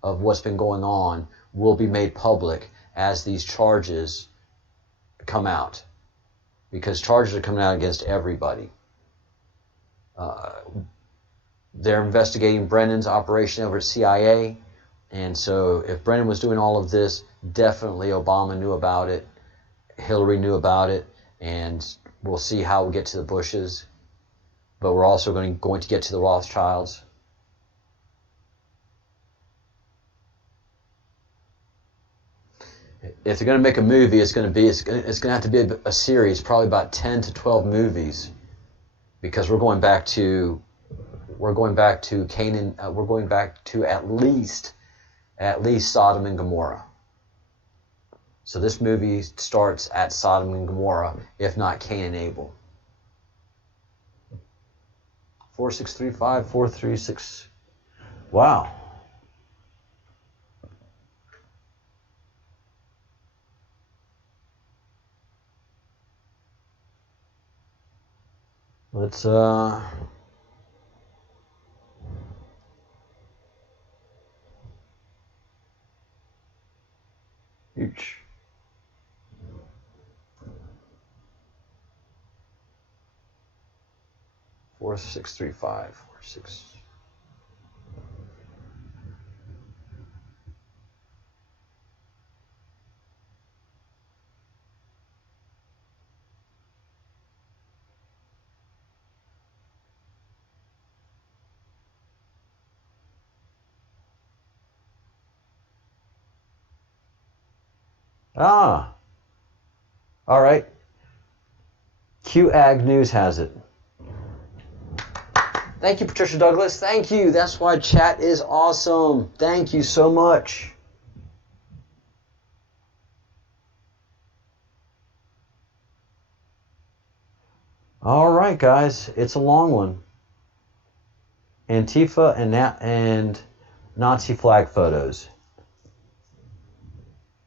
of what's been going on will be made public as these charges come out, because charges are coming out against everybody. They're investigating Brennan's operation over at CIA, and so if Brennan was doing all of this, definitely Obama knew about it, Hillary knew about it, and we'll see how we get to the Bushes, but we're also going to get to the Rothschilds. If they're going to make a movie, it's going to have to be a series, probably about 10 to 12 movies, because we're going back to Canaan. We're going back to at least Sodom and Gomorrah. So this movie starts at Sodom and Gomorrah, if not Cain and Abel. 4635 436. Wow. Let's huge. Four 635 46. Ah, all right. QAG News has it. Thank you, Patricia Douglas. Thank you. That's why chat is awesome. Thank you so much. All right, guys. It's a long one. Antifa and Nazi flag photos.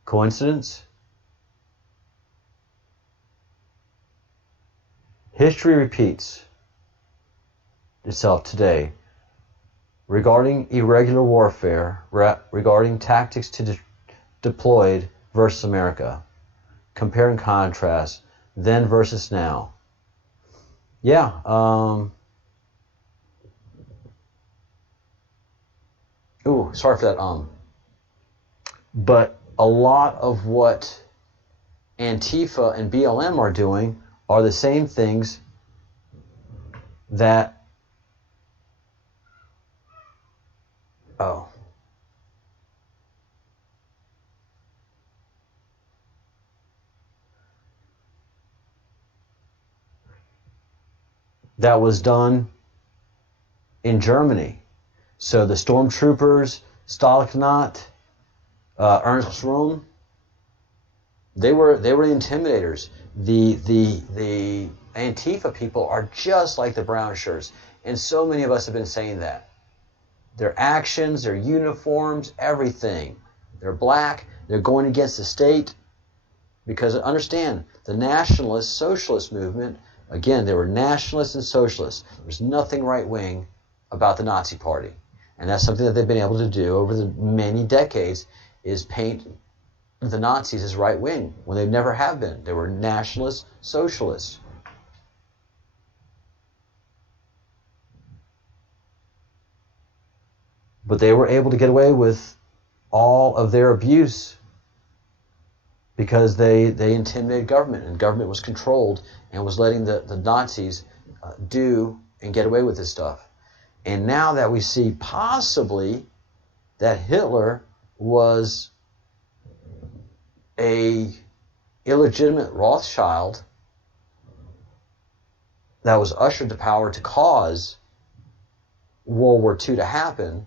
Coincidence? History repeats itself today regarding irregular warfare, regarding tactics deployed versus America. Compare and contrast, then versus now. Yeah, ooh, sorry for that, But a lot of what Antifa and BLM are doing are the same things that that was done in Germany. So the stormtroopers, Stalingrad, Ernst Röhm, they were the intimidators. The Antifa people are just like the brown shirts, and so many of us have been saying that. Their actions, their uniforms, everything. They're black. They're going against the state. Because understand, the nationalist socialist movement, again, they were nationalists and socialists. There's nothing right-wing about the Nazi Party. And that's something that they've been able to do over the many decades, is paint the Nazis as right-wing when they never have been. They were nationalist socialists. But they were able to get away with all of their abuse because they intimidated government, and government was controlled and was letting the Nazis do and get away with this stuff. And now that we see possibly that Hitler was a illegitimate Rothschild that was ushered to power to cause World War II to happen,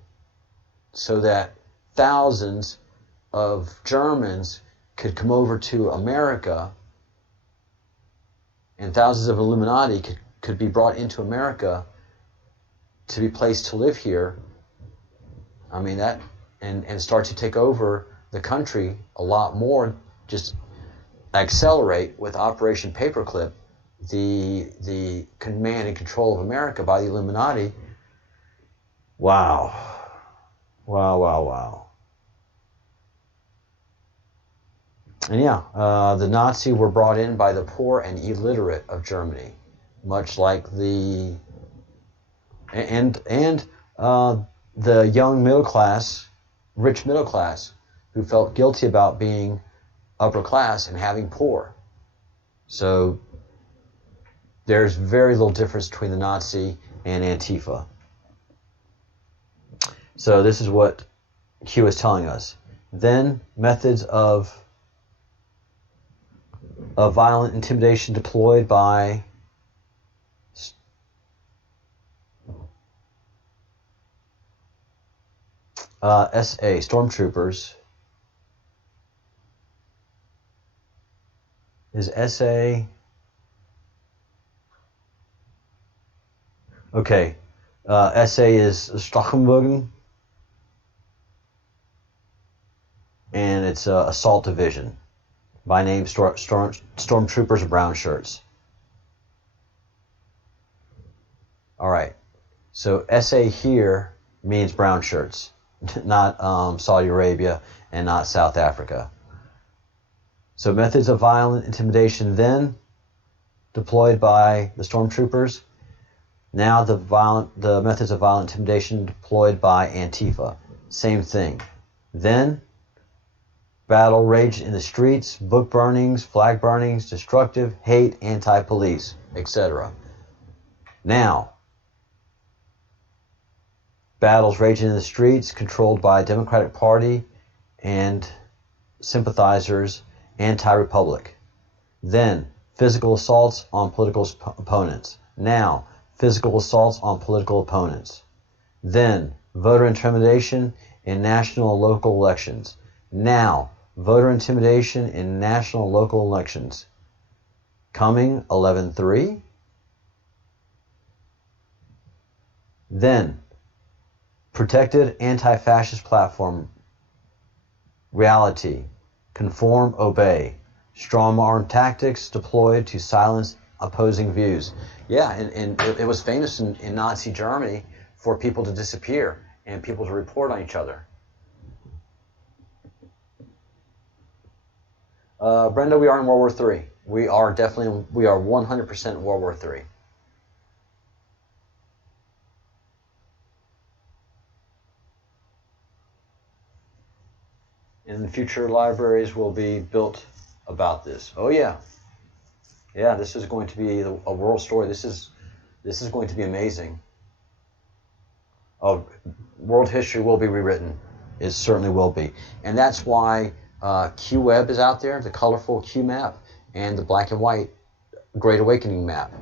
so that thousands of Germans could come over to America and thousands of Illuminati could be brought into America to be placed to live here. I mean, that, and start to take over the country a lot more, just accelerate with Operation Paperclip, the command and control of America by the Illuminati. Wow. Wow, wow, wow. And yeah, the Nazis were brought in by the poor and illiterate of Germany, much like the young middle class, rich middle class, who felt guilty about being upper class and having poor. So there's very little difference between the Nazi and Antifa. So this is what Q is telling us. Then methods of violent intimidation deployed by SA, stormtroopers. Is SA... Okay. SA is Strachenbogen, and it's Assault Division. By name, Stormtroopers of Brown Shirts. All right. So SA here means brown shirts, not Saudi Arabia and not South Africa. So methods of violent intimidation then deployed by the Stormtroopers. Now the methods of violent intimidation deployed by Antifa. Same thing. Then battle raged in the streets, book burnings, flag burnings, destructive, hate, anti-police, etc. Now, battles raging in the streets, controlled by Democratic Party and sympathizers anti-republic. Then, physical assaults on political opponents. Now, physical assaults on political opponents. Then, voter intimidation in national and local elections. Now, voter intimidation in national and local elections. Coming 11/3. Then, protected anti-fascist platform. Reality. Conform, obey. Strong-arm tactics deployed to silence opposing views. Yeah, and it was famous in Nazi Germany for people to disappear and people to report on each other. Brenda, we are in World War III. We are 100% in World War III. And future libraries will be built about this. Oh yeah. Yeah, this is going to be a world story. This is going to be amazing. World history will be rewritten. It certainly will be. And that's why QWeb is out there, the colorful Q map, and the black and white Great Awakening map.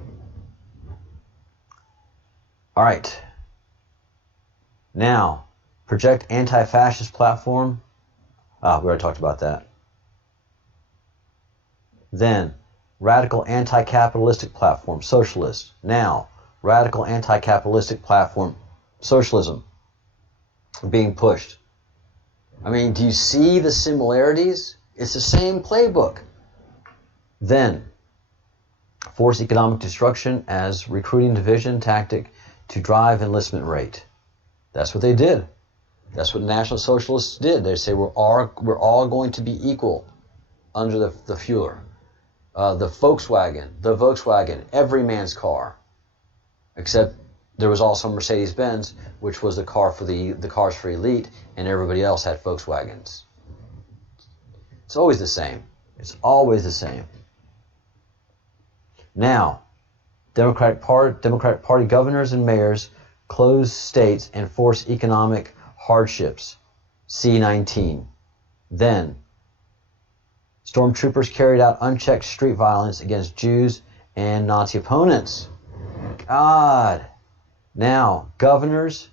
All right. Now, project anti-fascist platform. We already talked about that. Then, radical anti-capitalistic platform, socialist. Now, radical anti-capitalistic platform, socialism, being pushed. I mean, do you see the similarities? It's the same playbook. Then, force economic destruction as recruiting division tactic to drive enlistment rate. That's what they did. That's what National Socialists did. They say we're all going to be equal under the Fuhrer. The Volkswagen, every man's car, except there was also Mercedes-Benz, which was the cars for elite, and everybody else had Volkswagens. It's always the same. It's always the same. Now, Democratic Party governors and mayors close states and force economic hardships. C-19. Then, stormtroopers carried out unchecked street violence against Jews and Nazi opponents. God. Now, governors.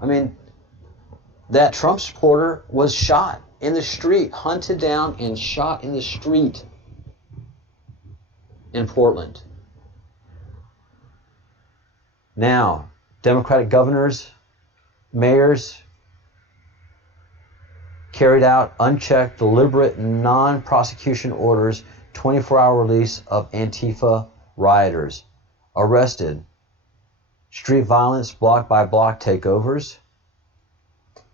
I mean, that Trump supporter was shot in the street, hunted down and shot in the street in Portland. Now, Democratic governors, mayors carried out unchecked, deliberate, non-prosecution orders, 24-hour release of Antifa rioters, arrested, street violence, block-by-block takeovers.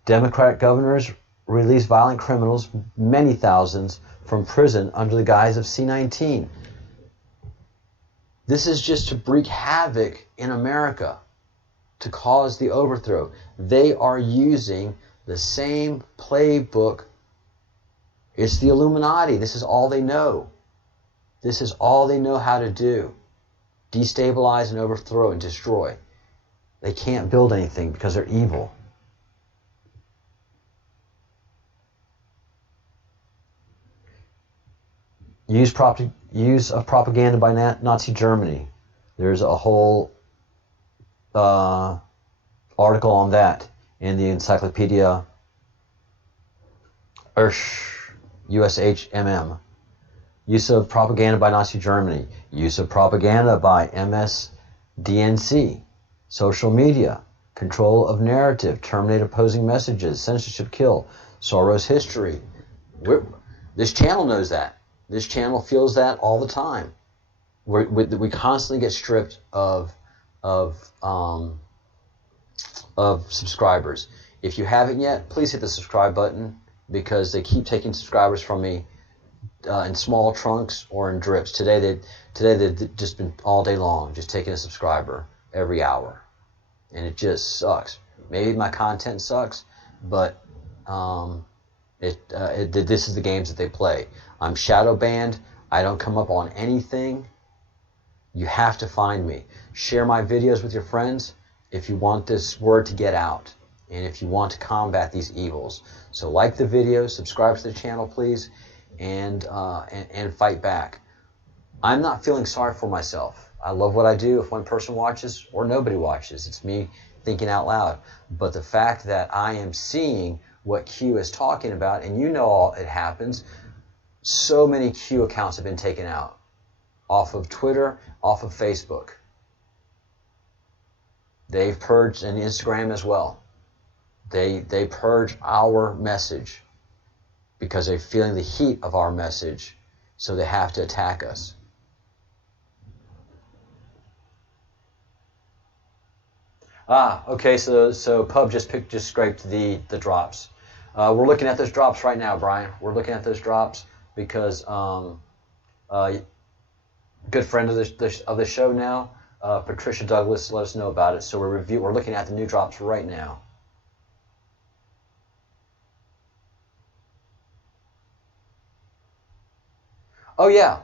Democratic governors released violent criminals, many thousands, from prison under the guise of C-19. This is just to wreak havoc in America, to cause the overthrow. They are using the same playbook. It's the Illuminati. This is all they know. This is all they know how to do. Destabilize and overthrow and destroy. They can't build anything because they're evil. Use of propaganda by Nazi Germany. There's a whole article on that in the encyclopedia USHMM. Use of propaganda by Nazi Germany. Use of propaganda by MSDNC. Social media. Control of narrative. Terminate opposing messages. Censorship kill. Soros history. This channel knows that. This channel feels that all the time. We constantly get stripped of subscribers. If you haven't yet, please hit the subscribe button, because they keep taking subscribers from me in small chunks or in drips. Today they've just been all day long just taking a subscriber every hour, and it just sucks. Maybe my content sucks, but this is the games that they play. I'm shadow banned. I don't come up on anything. You have to find me. Share my videos with your friends if you want this word to get out. and if you want to combat these evils. So like the video, subscribe to the channel, please, and fight back. I'm not feeling sorry for myself. I love what I do if one person watches or nobody watches. It's me thinking out loud. But the fact that I am seeing what Q is talking about, and you know all it happens, so many Q accounts have been taken out off of Twitter, off of Facebook. They've purged, and Instagram as well. They purge our message because they're feeling the heat of our message, so they have to attack us. Okay, so Pub just scraped the drops. We're looking at those drops right now, Brian. We're looking at those drops because good friend of the show now, Patricia Douglas, let us know about it. So we're looking at the new drops right now. Oh yeah,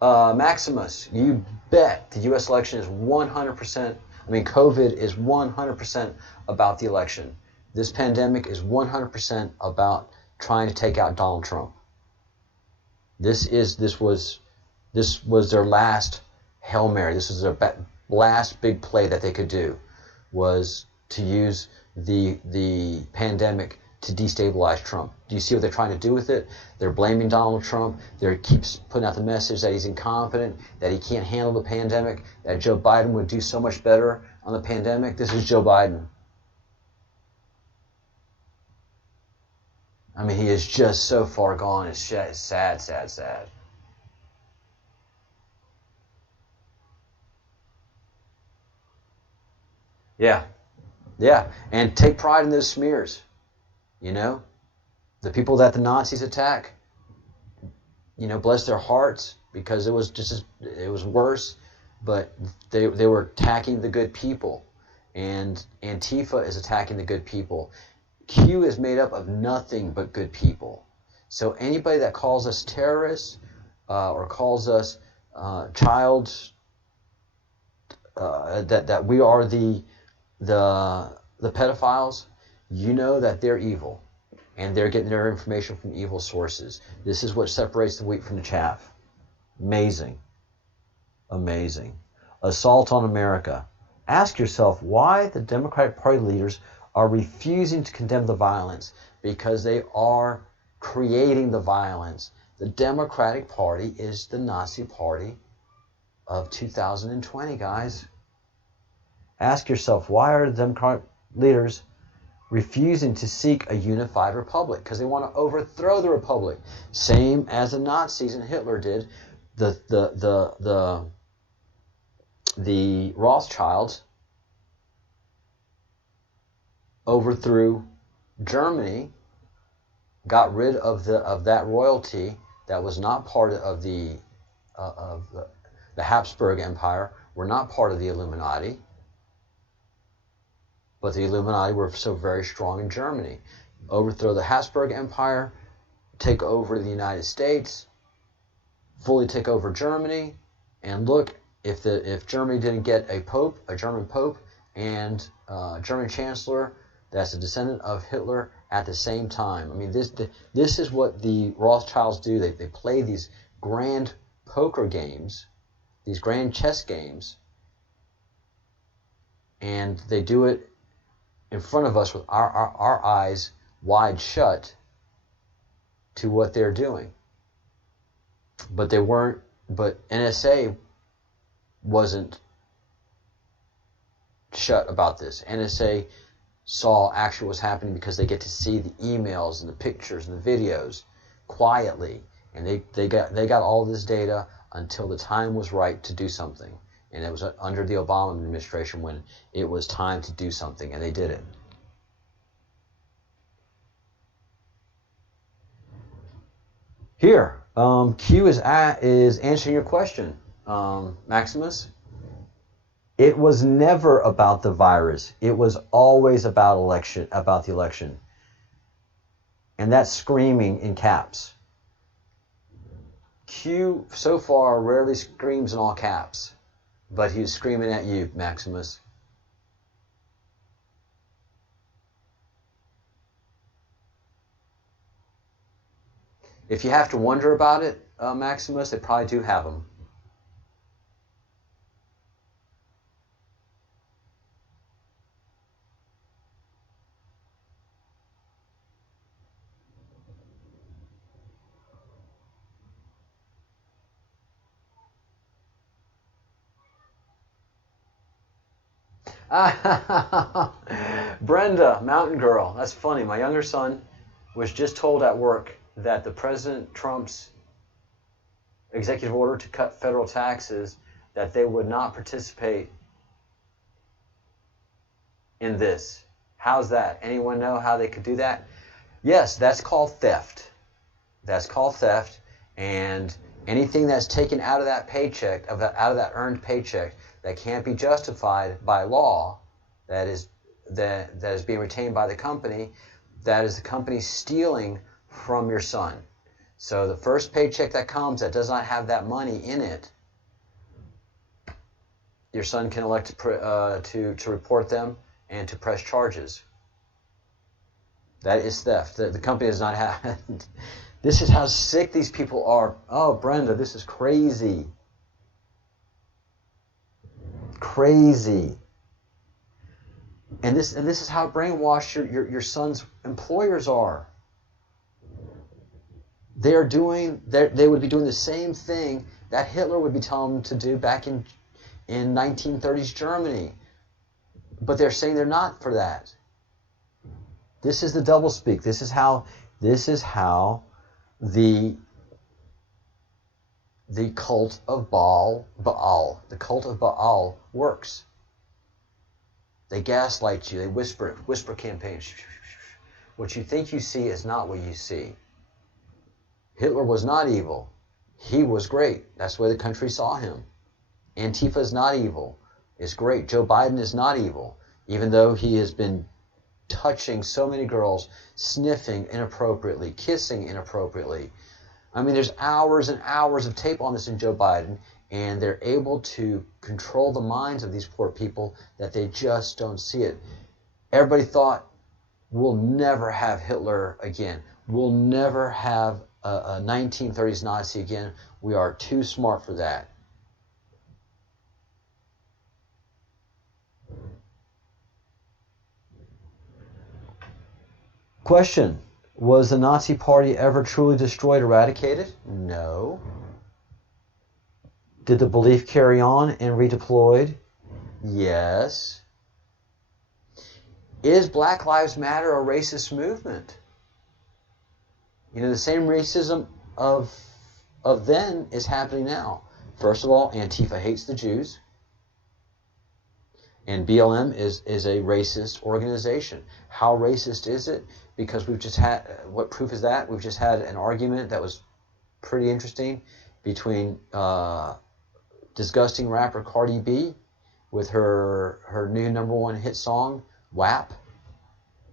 Maximus, you bet the U.S. election is 100%. I mean, COVID is 100% about the election. This pandemic is 100% about trying to take out Donald Trump. This was their last Hail Mary. This was their last big play that they could do, was to use the pandemic to destabilize Trump. Do you see what they're trying to do with it? They're blaming Donald Trump. They keeps putting out the message that he's incompetent, that he can't handle the pandemic, that Joe Biden would do so much better on the pandemic. This is Joe Biden. I mean, he is just so far gone. It's sad, sad, sad. Yeah, yeah, and take pride in those smears. You know, the people that the Nazis attack, you know, bless their hearts, because it was worse, but they were attacking the good people, and Antifa is attacking the good people. Q is made up of nothing but good people. So anybody that calls us terrorists or calls us that we are the pedophiles, you know that they're evil, and they're getting their information from evil sources. This is what separates the wheat from the chaff. Amazing. Amazing. Assault on America. Ask yourself why the Democratic Party leaders are refusing to condemn the violence, because they are creating the violence. The Democratic Party is the Nazi Party of 2020, guys. Ask yourself, why are the Democratic leaders refusing to seek a unified republic? Because they want to overthrow the republic, same as the Nazis and Hitler did. The Rothschilds overthrew Germany, got rid of that royalty that was not part of the Habsburg Empire, were not part of the Illuminati. But the Illuminati were so very strong in Germany. Overthrow the Habsburg Empire, take over the United States, fully take over Germany, and look, if Germany didn't get a pope, a German pope, and a German chancellor that's a descendant of Hitler at the same time. I mean, this is what the Rothschilds do. They play these grand poker games, these grand chess games, and they do it in front of us with our eyes wide shut to what they're doing. But NSA wasn't shut about this. NSA saw actually what's happening because they get to see the emails and the pictures and the videos quietly, and they got all this data until the time was right to do something. And it was under the Obama administration when it was time to do something, and they did it. Here, Q is answering your question, Maximus. It was never about the virus. It was always about the election. And that's screaming in caps. Q so far rarely screams in all caps, but he's screaming at you, Maximus. If you have to wonder about it, Maximus, they probably do have them. Brenda, Mountain Girl. That's funny. My younger son was just told at work that the President Trump's executive order to cut federal taxes, that they would not participate in this. How's that? Anyone know how they could do that? Yes, that's called theft. That's called theft. And anything that's taken out of that paycheck, out of that earned paycheck, that can't be justified by law, that is being retained by the company, that is the company stealing from your son. So the first paycheck that comes that does not have that money in it, your son can elect to report them and to press charges. That is theft. The company does not have. This is how sick these people are. Oh, Brenda, this is crazy. Crazy. And this is how brainwashed your son's employers are. They would be doing the same thing that Hitler would be telling them to do back in 1930s Germany. But they're saying they're not for that. This is the doublespeak. This is how the cult of Baal, the cult of Baal works. They gaslight you. They whisper campaigns. What you think you see is not what you see. Hitler was not evil. He was great. That's the way the country saw him. Antifa is not evil. It's great. Joe Biden is not evil, even though he has been touching so many girls, sniffing inappropriately, kissing inappropriately. I mean, there's hours and hours of tape on this in Joe Biden, and they're able to control the minds of these poor people that they just don't see it. Everybody thought, we'll never have Hitler again. We'll never have a 1930s Nazi again. We are too smart for that. Question. Was the Nazi Party ever truly destroyed, eradicated? No. Did the belief carry on and redeployed? Yes. Is Black Lives Matter a racist movement? You know, the same racism of then is happening now. First of all, Antifa hates the Jews. And BLM is a racist organization. How racist is it? Because we've just had, what proof is that? We've just had an argument that was pretty interesting between disgusting rapper Cardi B with her new #1 hit song, WAP,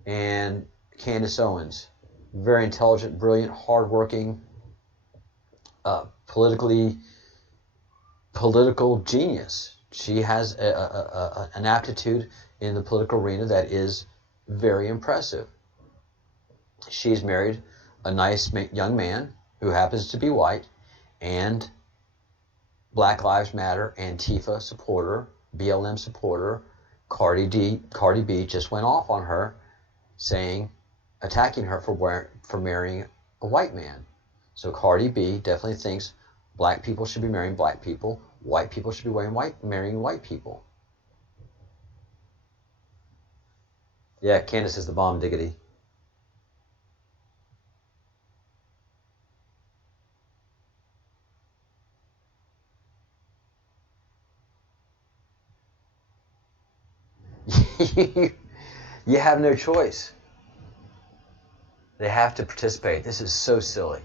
and Candace Owens. Very intelligent, brilliant, hardworking, political genius. She has an aptitude in the political arena that is very impressive. She's married a nice young man who happens to be white, and Black Lives Matter, Antifa supporter, BLM supporter, Cardi B just went off on her, attacking her for marrying a white man. So Cardi B definitely thinks black people should be marrying black people, white people should be marrying white people. Yeah, Candace is the bomb diggity. You have no choice. They have to participate. This is so silly.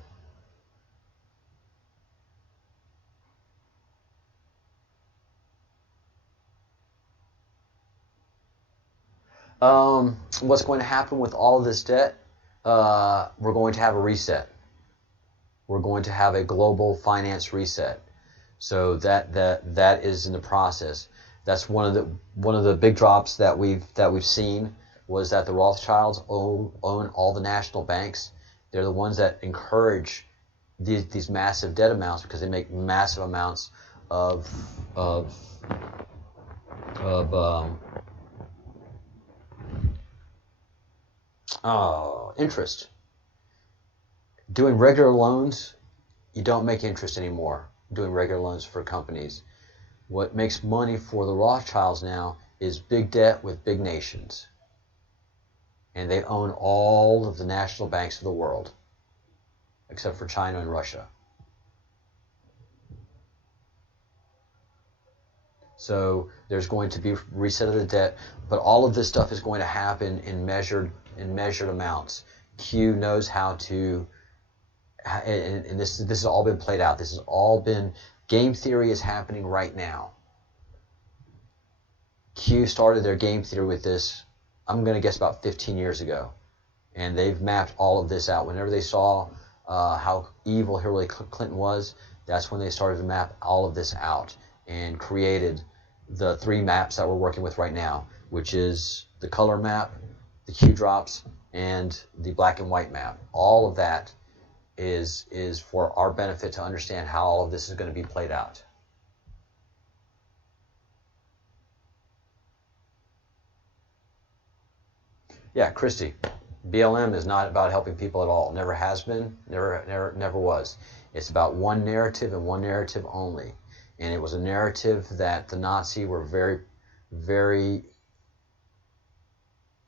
What's going to happen with all of this debt? We're going to have a reset. We're going to have a global finance reset. So that is in the process. That's one of the big drops that we've seen, was that the Rothschilds own all the national banks. They're the ones that encourage these massive debt amounts because they make massive amounts of interest. Doing regular loans, you don't make interest anymore. Doing regular loans for companies. What makes money for the Rothschilds now is big debt with big nations. And they own all of the national banks of the world, except for China and Russia. So there's going to be reset of the debt, but all of this stuff is going to happen in measured amounts. Q knows how to, and this has all been played out. This has all been, game theory is happening right now. Q started their game theory with this, I'm going to guess about 15 years ago. And they've mapped all of this out. Whenever they saw how evil Hillary Clinton was, that's when they started to map all of this out and created the 3 maps that we're working with right now, which is the color map, the Q drops, and the black and white map. All of that is for our benefit to understand how all of this is going to be played out. Yeah, Christy, BLM is not about helping people at all. Never has been, never was. It's about one narrative and one narrative only. And it was a narrative that the Nazis were very, very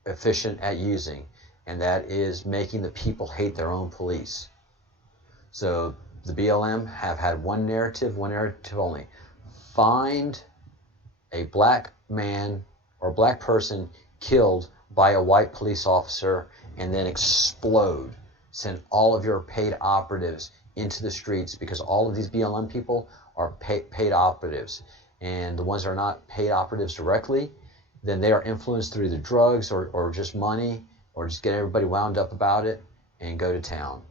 efficient at using, and that is making the people hate their own police. So the BLM have had one narrative only. Find a black man or black person killed by a white police officer and then explode. Send all of your paid operatives into the streets, because all of these BLM people are paid operatives. And the ones that are not paid operatives directly, then they are influenced through the drugs or just money, or just get everybody wound up about it and go to town.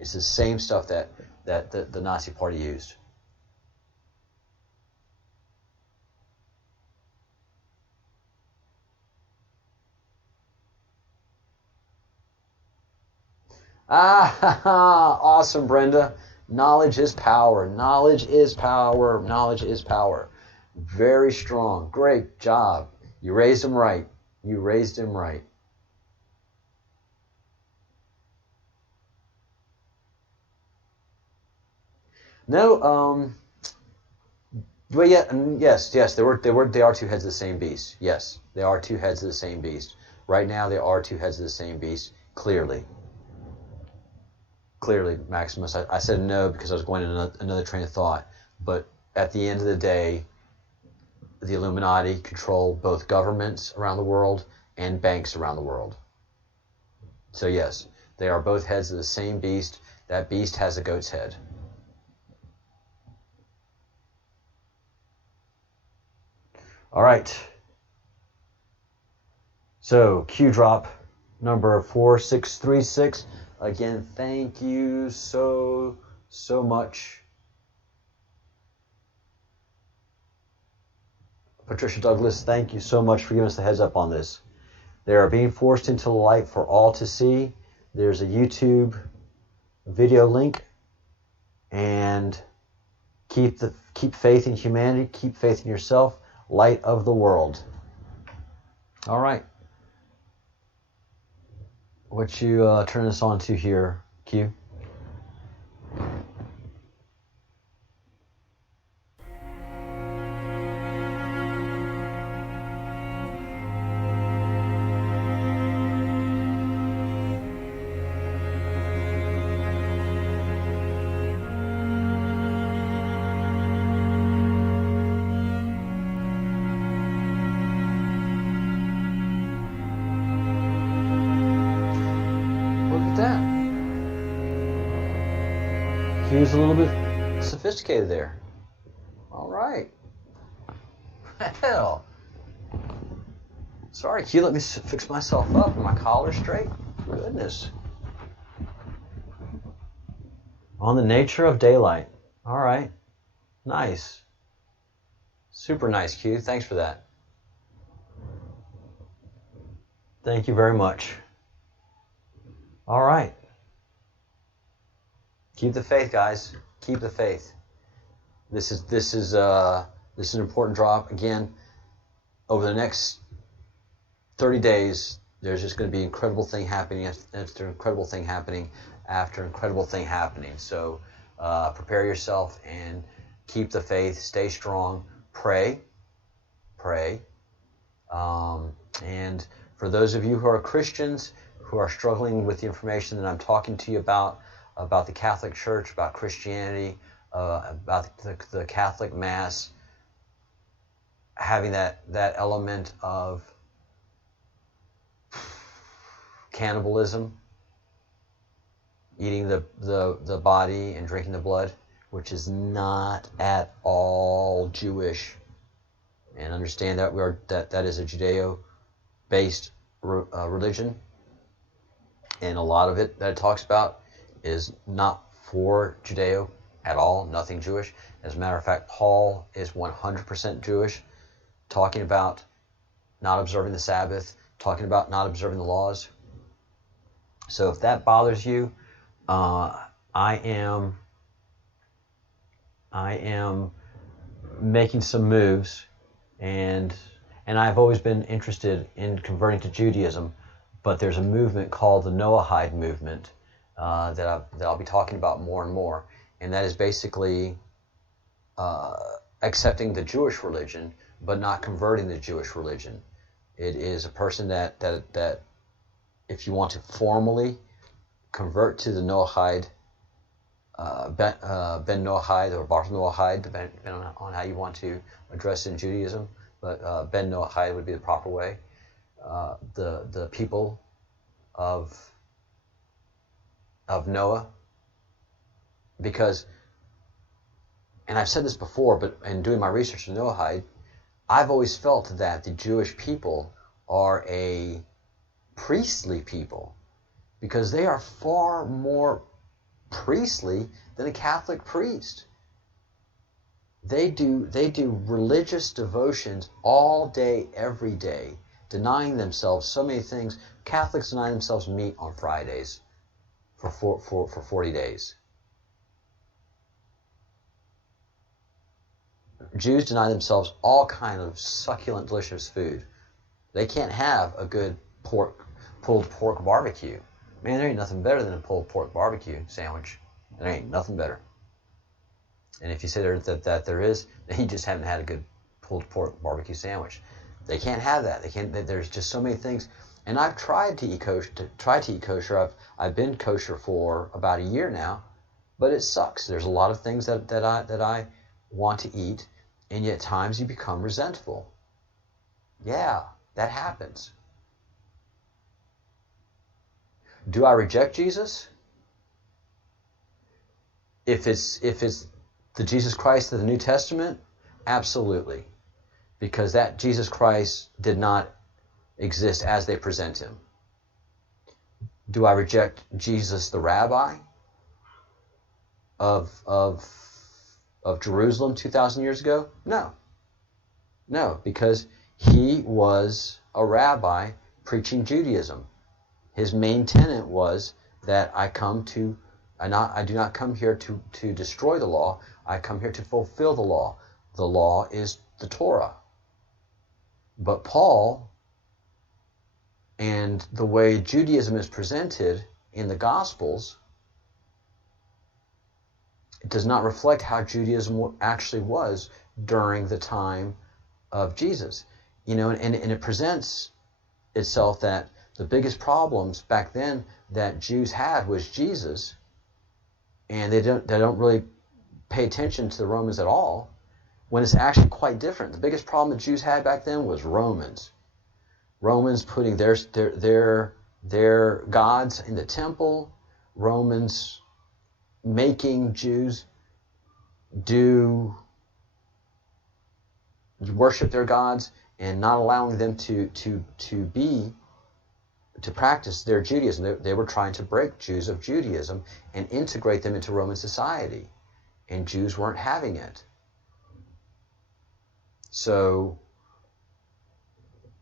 It's the same stuff that the Nazi Party used. Awesome, Brenda. Knowledge is power. Knowledge is power. Knowledge is power. Very strong. Great job. You raised him right. You raised him right. No, well, yeah, yes, they are 2 heads of the same beast. Yes, they are 2 heads of the same beast. Right now, they are 2 heads of the same beast. Clearly, Maximus. I said no because I was going in another train of thought. But at the end of the day, the Illuminati control both governments around the world and banks around the world. So yes, they are both heads of the same beast. That beast has a goat's head. All right. So Q drop number 4636. Again, thank you so much. Patricia Douglas, thank you so much for giving us the heads up on this. They are being forced into the light for all to see. There's a YouTube video link, and keep faith in humanity, keep faith in yourself, light of the world. All right. What you turn this on to here, Q? Q's a little bit sophisticated there. All right. Hell. Sorry, Q, let me fix myself up and my collar straight. Goodness. On the nature of daylight. All right. Nice. Super nice, Q. Thanks for that. Thank you very much. All right. Keep the faith, guys. Keep the faith. This is an important drop. Again, over the next 30 days, there's just going to be incredible thing happening after incredible thing happening after incredible thing happening. So prepare yourself and keep the faith. Stay strong. Pray. And for those of you who are Christians who are struggling with the information that I'm talking to you about the Catholic Church, about Christianity, about the Catholic Mass, having that element of cannibalism, eating the body and drinking the blood, which is not at all Jewish. And understand that that is a Judeo-based religion, and a lot of it that it talks about is not for Judeo at all, nothing Jewish. As a matter of fact, Paul is 100% Jewish, talking about not observing the Sabbath, talking about not observing the laws. So if that bothers you, I am making some moves, and I've always been interested in converting to Judaism, but there's a movement called the Noahide movement that I'll be talking about more and more, and that is basically accepting the Jewish religion but not converting the Jewish religion. It is a person that if you want to formally convert to the Noahide, Ben Noahide or Bar Noahide, depending on how you want to address it in Judaism, but Ben Noahide would be the proper way. The people of Noah, because, and I've said this before, but in doing my research in Noahide, I've always felt that the Jewish people are a priestly people, because they are far more priestly than a Catholic priest. They do religious devotions all day, every day, denying themselves so many things. Catholics deny themselves meat on Fridays for 40 days. Jews deny themselves all kind of succulent, delicious food. They can't have a good pulled pork barbecue. Man, there ain't nothing better than a pulled pork barbecue sandwich. There ain't nothing better. And if you say that there is, then you just haven't had a good pulled pork barbecue sandwich. They can't have that. They can't. There's just so many things. And I've tried to eat kosher. I've been kosher for about a year now, but it sucks. There's a lot of things that I want to eat, and yet at times you become resentful. Yeah, that happens. Do I reject Jesus? If it's the Jesus Christ of the New Testament, absolutely. Because that Jesus Christ did not exist as they present him. Do I reject Jesus the rabbi of Jerusalem 2,000 years ago? No. No, because he was a rabbi preaching Judaism. His main tenet was that I do not come here to destroy the law. I come here to fulfill the law. The law is the Torah. But Paul, and the way Judaism is presented in the Gospels, it does not reflect how Judaism actually was during the time of Jesus. And it presents itself that the biggest problems back then that Jews had was Jesus, and they don't really pay attention to the Romans at all, when it's actually quite different. The biggest problem that Jews had back then was Romans. Romans putting their gods in the temple, Romans making Jews worship their gods and not allowing them to practice their Judaism. They were trying to break Jews of Judaism and integrate them into Roman society, and Jews weren't having it. So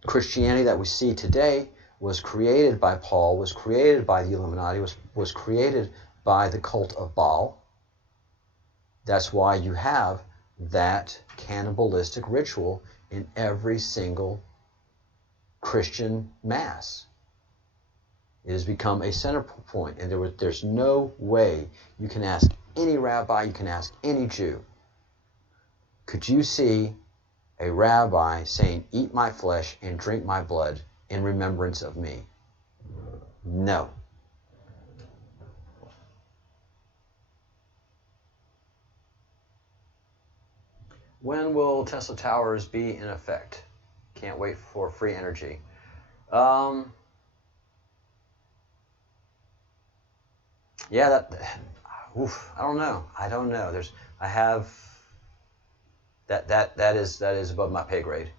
Christianity that we see today was created by Paul, was created by the Illuminati, was created by the cult of Baal. That's why you have that cannibalistic ritual in every single Christian mass. It has become a center point, and there's no way you can ask any rabbi, you can ask any Jew, could you see a rabbi saying, eat my flesh and drink my blood in remembrance of me? No. When will Tesla Towers be in effect? Can't wait for free energy. Yeah, I don't know. That is above my pay grade.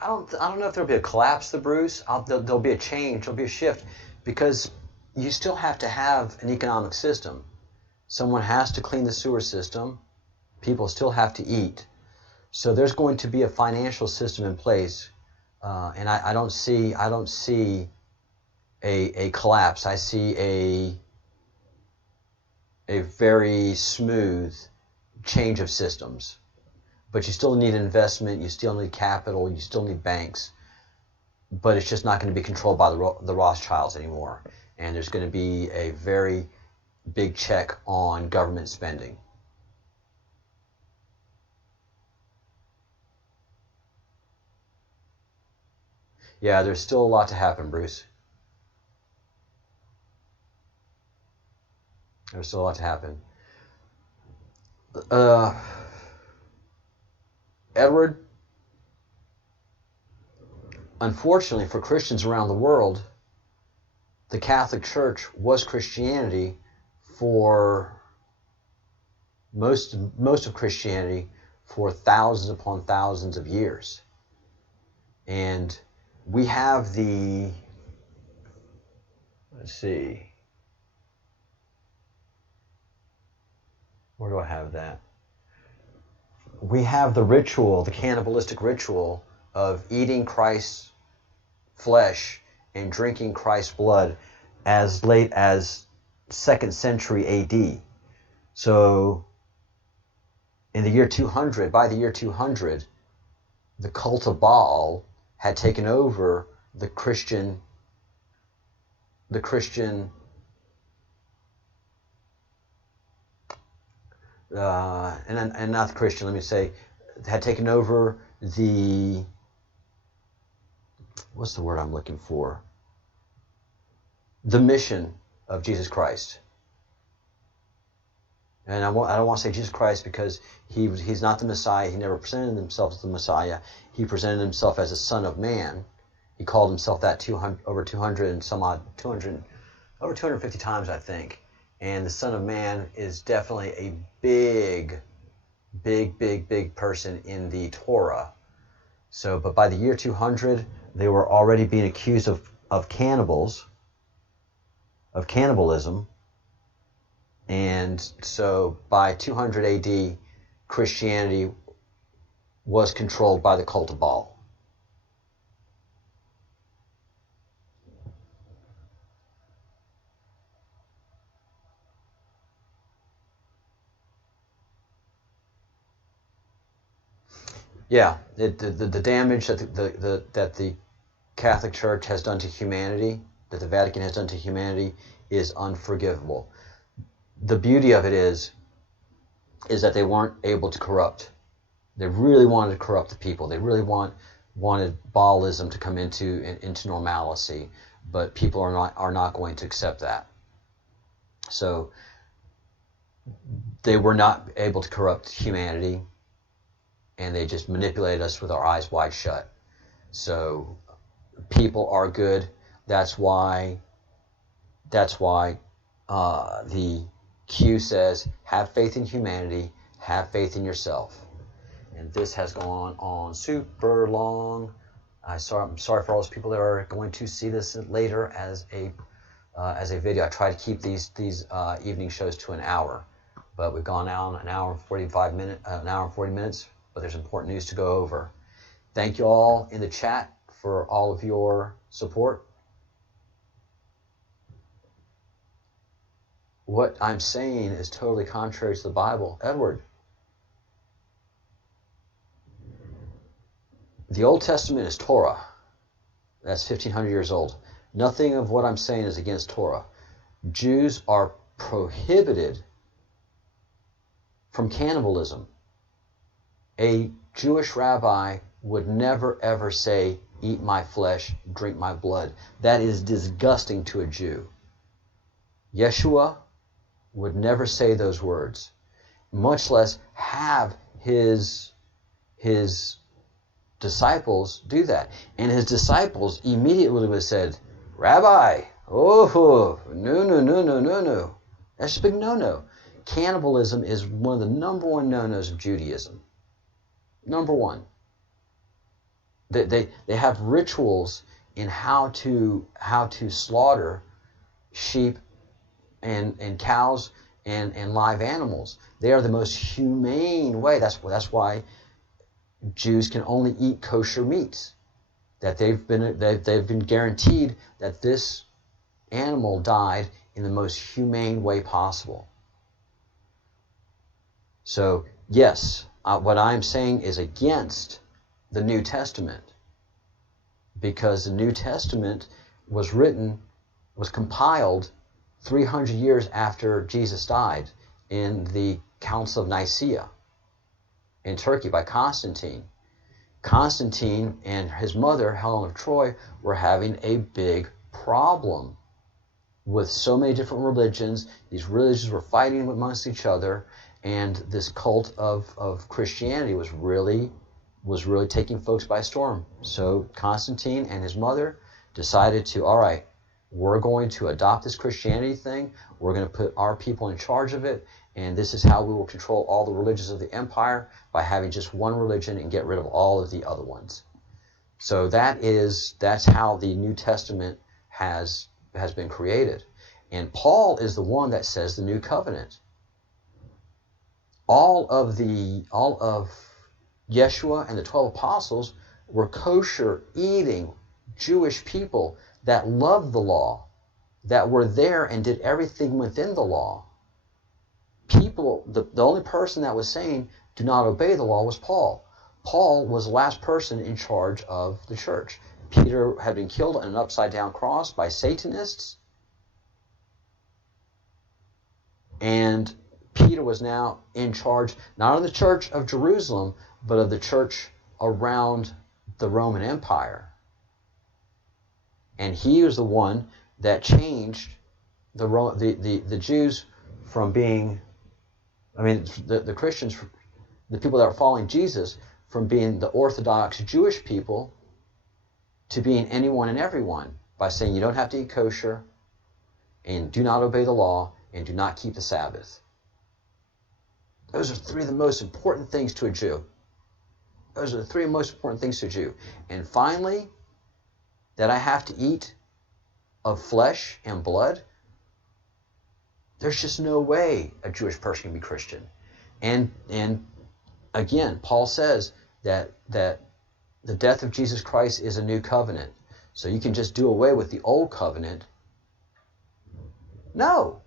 I don't know if there'll be a collapse, Bruce. There'll be a change. There'll be a shift, because you still have to have an economic system. Someone has to clean the sewer system. People still have to eat. So there's going to be a financial system in place, and I don't see a collapse. I see a very smooth change of systems. But you still need investment, you still need capital, you still need banks. But it's just not going to be controlled by the Rothschilds anymore. And there's going to be a very big check on government spending. Yeah, there's still a lot to happen, Bruce. There's still a lot to happen. Edward, unfortunately for Christians around the world, the Catholic Church was Christianity for most of Christianity for thousands upon thousands of years. And we have let's see, where do I have that? We have the ritual, the cannibalistic ritual of eating Christ's flesh and drinking Christ's blood as late as 2nd century AD. So in the year 200, by the year 200, the cult of Baal had taken over the Christian and not the Christian, let me say, had taken over the, what's the word I'm looking for? The mission of Jesus Christ. And I don't want to say Jesus Christ because he's not the Messiah. He never presented himself as the Messiah. He presented himself as a Son of Man. He called himself that over 250 times, I think. And the Son of Man is definitely a big person in the Torah. So, but by the year 200, they were already being accused of cannibalism. And so by 200 AD, Christianity was controlled by the cult of Baal. Yeah, the damage that the Catholic Church has done to humanity, that the Vatican has done to humanity, is unforgivable. The beauty of it is that they weren't able to corrupt. They really wanted to corrupt the people. They really wanted Baalism to come into normalcy, but people are not going to accept that. So they were not able to corrupt humanity, and they just manipulated us with our eyes wide shut. So people are good. That's why the Q says, have faith in humanity, have faith in yourself. And this has gone on super long. I'm sorry for all those people that are going to see this later as a as a video. I try to keep these evening shows to an hour, but we've gone now an hour and 40 minutes. But there's important news to go over. Thank you all in the chat for all of your support. What I'm saying is totally contrary to the Bible. Edward, the Old Testament is Torah. That's 1,500 years old. Nothing of what I'm saying is against Torah. Jews are prohibited from cannibalism. A Jewish rabbi would never ever say, eat my flesh, drink my blood. That is disgusting to a Jew. Yeshua would never say those words, much less have his disciples do that. And his disciples immediately would have said, Rabbi, oh, no. That's a big no-no. Cannibalism is one of the number one no-nos of Judaism. Number one. They have rituals in how to slaughter sheep and cows and live animals. They are the most humane way. That's why Jews can only eat kosher meats. That they've been guaranteed that this animal died in the most humane way possible. So yes, what I'm saying is against the New Testament, because the New Testament was compiled 300 years after Jesus died in the Council of Nicaea in Turkey by Constantine. Constantine and his mother, Helen of Troy, were having a big problem with so many different religions. These religions were fighting amongst each other, and this cult of Christianity was really taking folks by storm. So Constantine and his mother decided to, all right, we're going to adopt this Christianity thing. We're going to put our people in charge of it, and this is how we will control all the religions of the empire, by having just one religion and get rid of all of the other ones. So that's how the New Testament has been created. And Paul is the one that says the new covenant. All of Yeshua and the 12 apostles were kosher eating Jewish people that loved the law, that were there and did everything within the law. People, the only person that was saying do not obey the law was Paul. Paul was the last person in charge of the church. Peter had been killed on an upside-down cross by Satanists, and Peter was now in charge, not of the church of Jerusalem, but of the church around the Roman Empire. And he was the one that changed the Jews from being, the Christians, the people that were following Jesus, from being the Orthodox Jewish people to being anyone and everyone, by saying you don't have to eat kosher, and do not obey the law, and do not keep the Sabbath. Those are three of the most important things to a Jew. Those are the three most important things to a Jew. And finally, that I have to eat of flesh and blood. There's just no way a Jewish person can be Christian. And again, Paul says that the death of Jesus Christ is a new covenant. So you can just do away with the old covenant. No,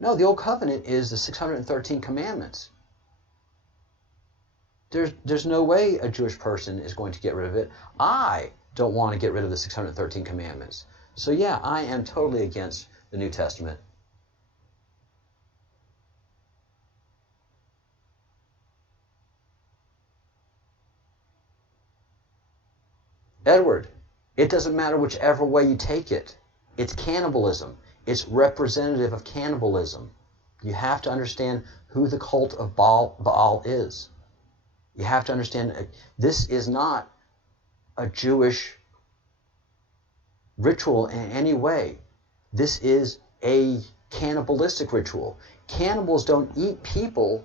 the old covenant is the 613 commandments. There's no way a Jewish person is going to get rid of it. I don't want to get rid of the 613 commandments. So yeah, I am totally against the New Testament. Edward, it doesn't matter whichever way you take it. It's cannibalism. It's representative of cannibalism. You have to understand who the cult of Baal is. You have to understand this is not a Jewish ritual in any way. This is a cannibalistic ritual. Cannibals don't eat people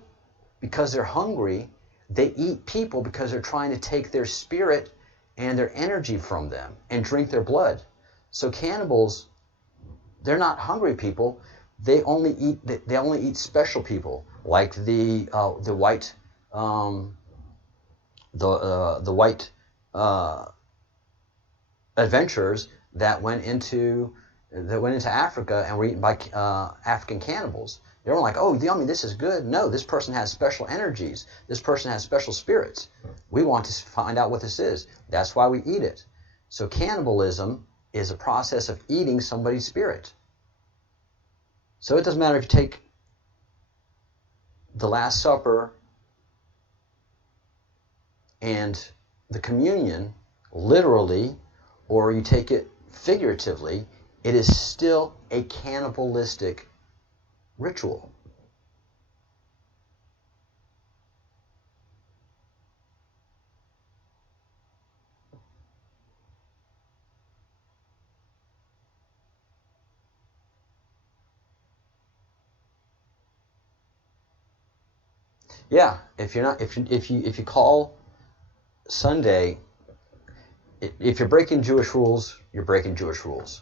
because they're hungry. They eat people because they're trying to take their spirit and their energy from them and drink their blood. So cannibals, they're not hungry people. They only eat special people, like the white adventurers that went into Africa and were eaten by African cannibals. They weren't like, oh, yummy, this is good. No, this person has special energies. This person has special spirits. We want to find out what this is. That's why we eat it. So cannibalism is a process of eating somebody's spirit. So it doesn't matter if you take the Last Supper and the communion literally, or you take it figuratively, it is still a cannibalistic ritual. Yeah, if you call Sunday, if you're breaking Jewish rules, you're breaking Jewish rules.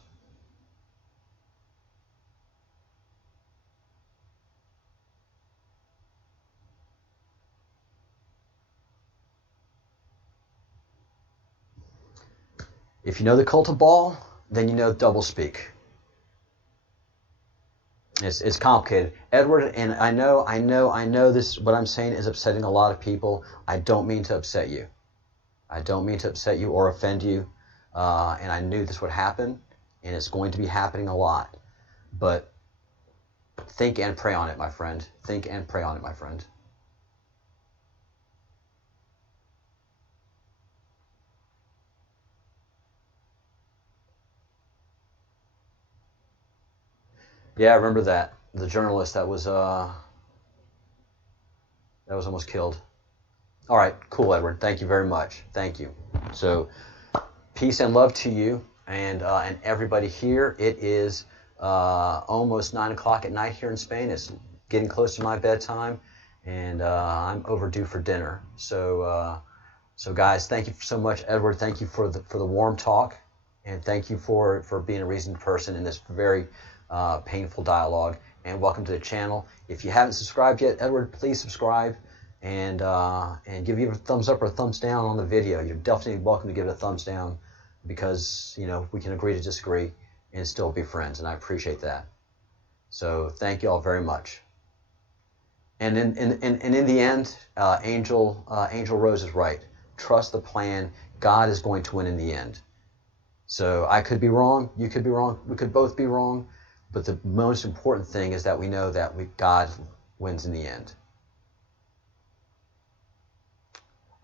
If you know the cult of Baal, then you know doublespeak. It's complicated, Edward, and I know this. What I'm saying is upsetting a lot of people. I don't mean to upset you. I don't mean to upset you or offend you. And I knew this would happen, and it's going to be happening a lot. But think and pray on it, my friend. Think and pray on it, my friend. Yeah, I remember that. The journalist that was almost killed. All right, cool, Edward. Thank you very much. Thank you. So, peace and love to you and everybody here. It is almost 9 o'clock at night here in Spain. It's getting close to my bedtime, and I'm overdue for dinner. So, guys, thank you so much, Edward. Thank you for the warm talk, and thank you for being a reasoned person in this very painful dialogue. And welcome to the channel. If you haven't subscribed yet, Edward, please subscribe and give you a thumbs up or a thumbs down on the video. You're definitely welcome to give it a thumbs down, because we can agree to disagree and still be friends, and I appreciate that. So thank you all very much. And in the end, Angel Rose is right. Trust the plan. God is going to win in the end. So I could be wrong. You could be wrong. We could both be wrong. But the most important thing is that we know that God wins in the end.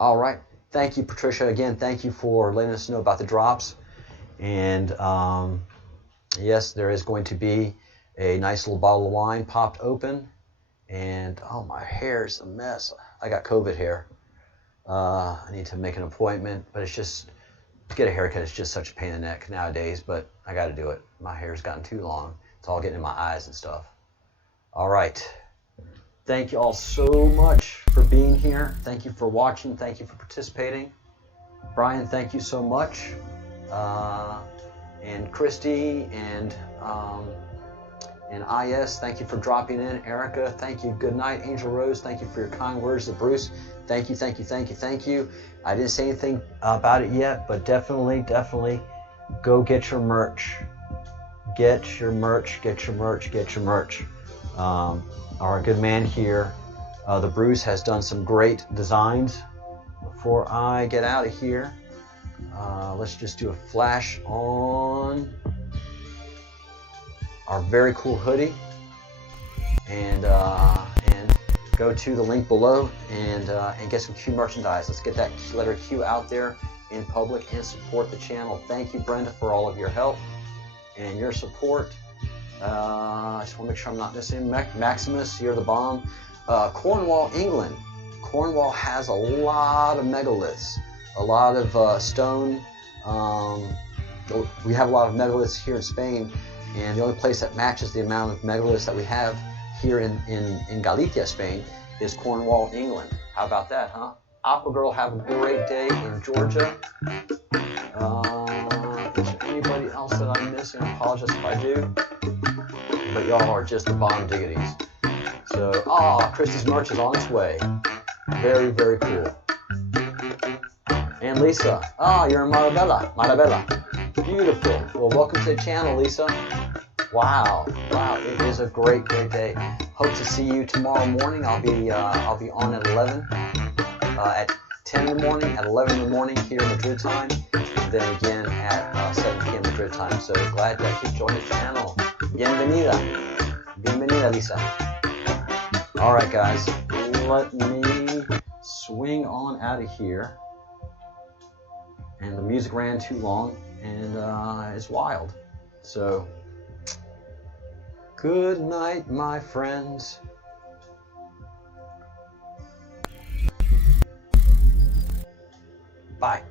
All right. Thank you, Patricia. Again, thank you for letting us know about the drops. And yes, there is going to be a nice little bottle of wine popped open. And oh, my hair is a mess. I got COVID hair. I need to make an appointment, but it's just, to get a haircut, it's just such a pain in the neck nowadays, but I got to do it. My hair's gotten too long. It's all getting in my eyes and stuff. All right. Thank you all so much for being here. Thank you for watching. Thank you for participating. Brian, thank you so much. And Christy and IS, thank you for dropping in. Erica, thank you. Good night. Angel Rose, thank you for your kind words. To Bruce, thank you, thank you, thank you, thank you. I didn't say anything about it yet, but definitely go get your merch. Get your merch, get your merch, get your merch. Our good man here, the Bruce, has done some great designs. Before I get out of here, let's just do a flash on our very cool hoodie, and go to the link below and get some Q merchandise. Let's get that letter Q out there in public and support the channel. Thank you, Brenda, for all of your help and your support. I just want to make sure I'm not missing. Maximus, you're the bomb. Cornwall, England. Cornwall has a lot of megaliths, a lot of stone. We have a lot of megaliths here in Spain, and the only place that matches the amount of megaliths that we have here in Galicia, Spain, is Cornwall, England. How about that, huh? Opera Girl, have a great day in Georgia. Is there anybody else that I'm missing? I apologize if I do. but y'all are just the bomb diggities. So, Christy's merch is on its way. Very, very cool. And Lisa, you're in Marabella. Beautiful. Well, welcome to the channel, Lisa. Wow, it is a great, great day. Hope to see you tomorrow morning. I'll be on at 11, at 10 in the morning, at 11 in the morning here Madrid time, and then again at 7 p.m. Madrid time. So glad that you joined the channel. Bienvenida, Lisa. All right, guys, let me swing on out of here. And the music ran too long, and it's wild. So, good night, my friends. Bye.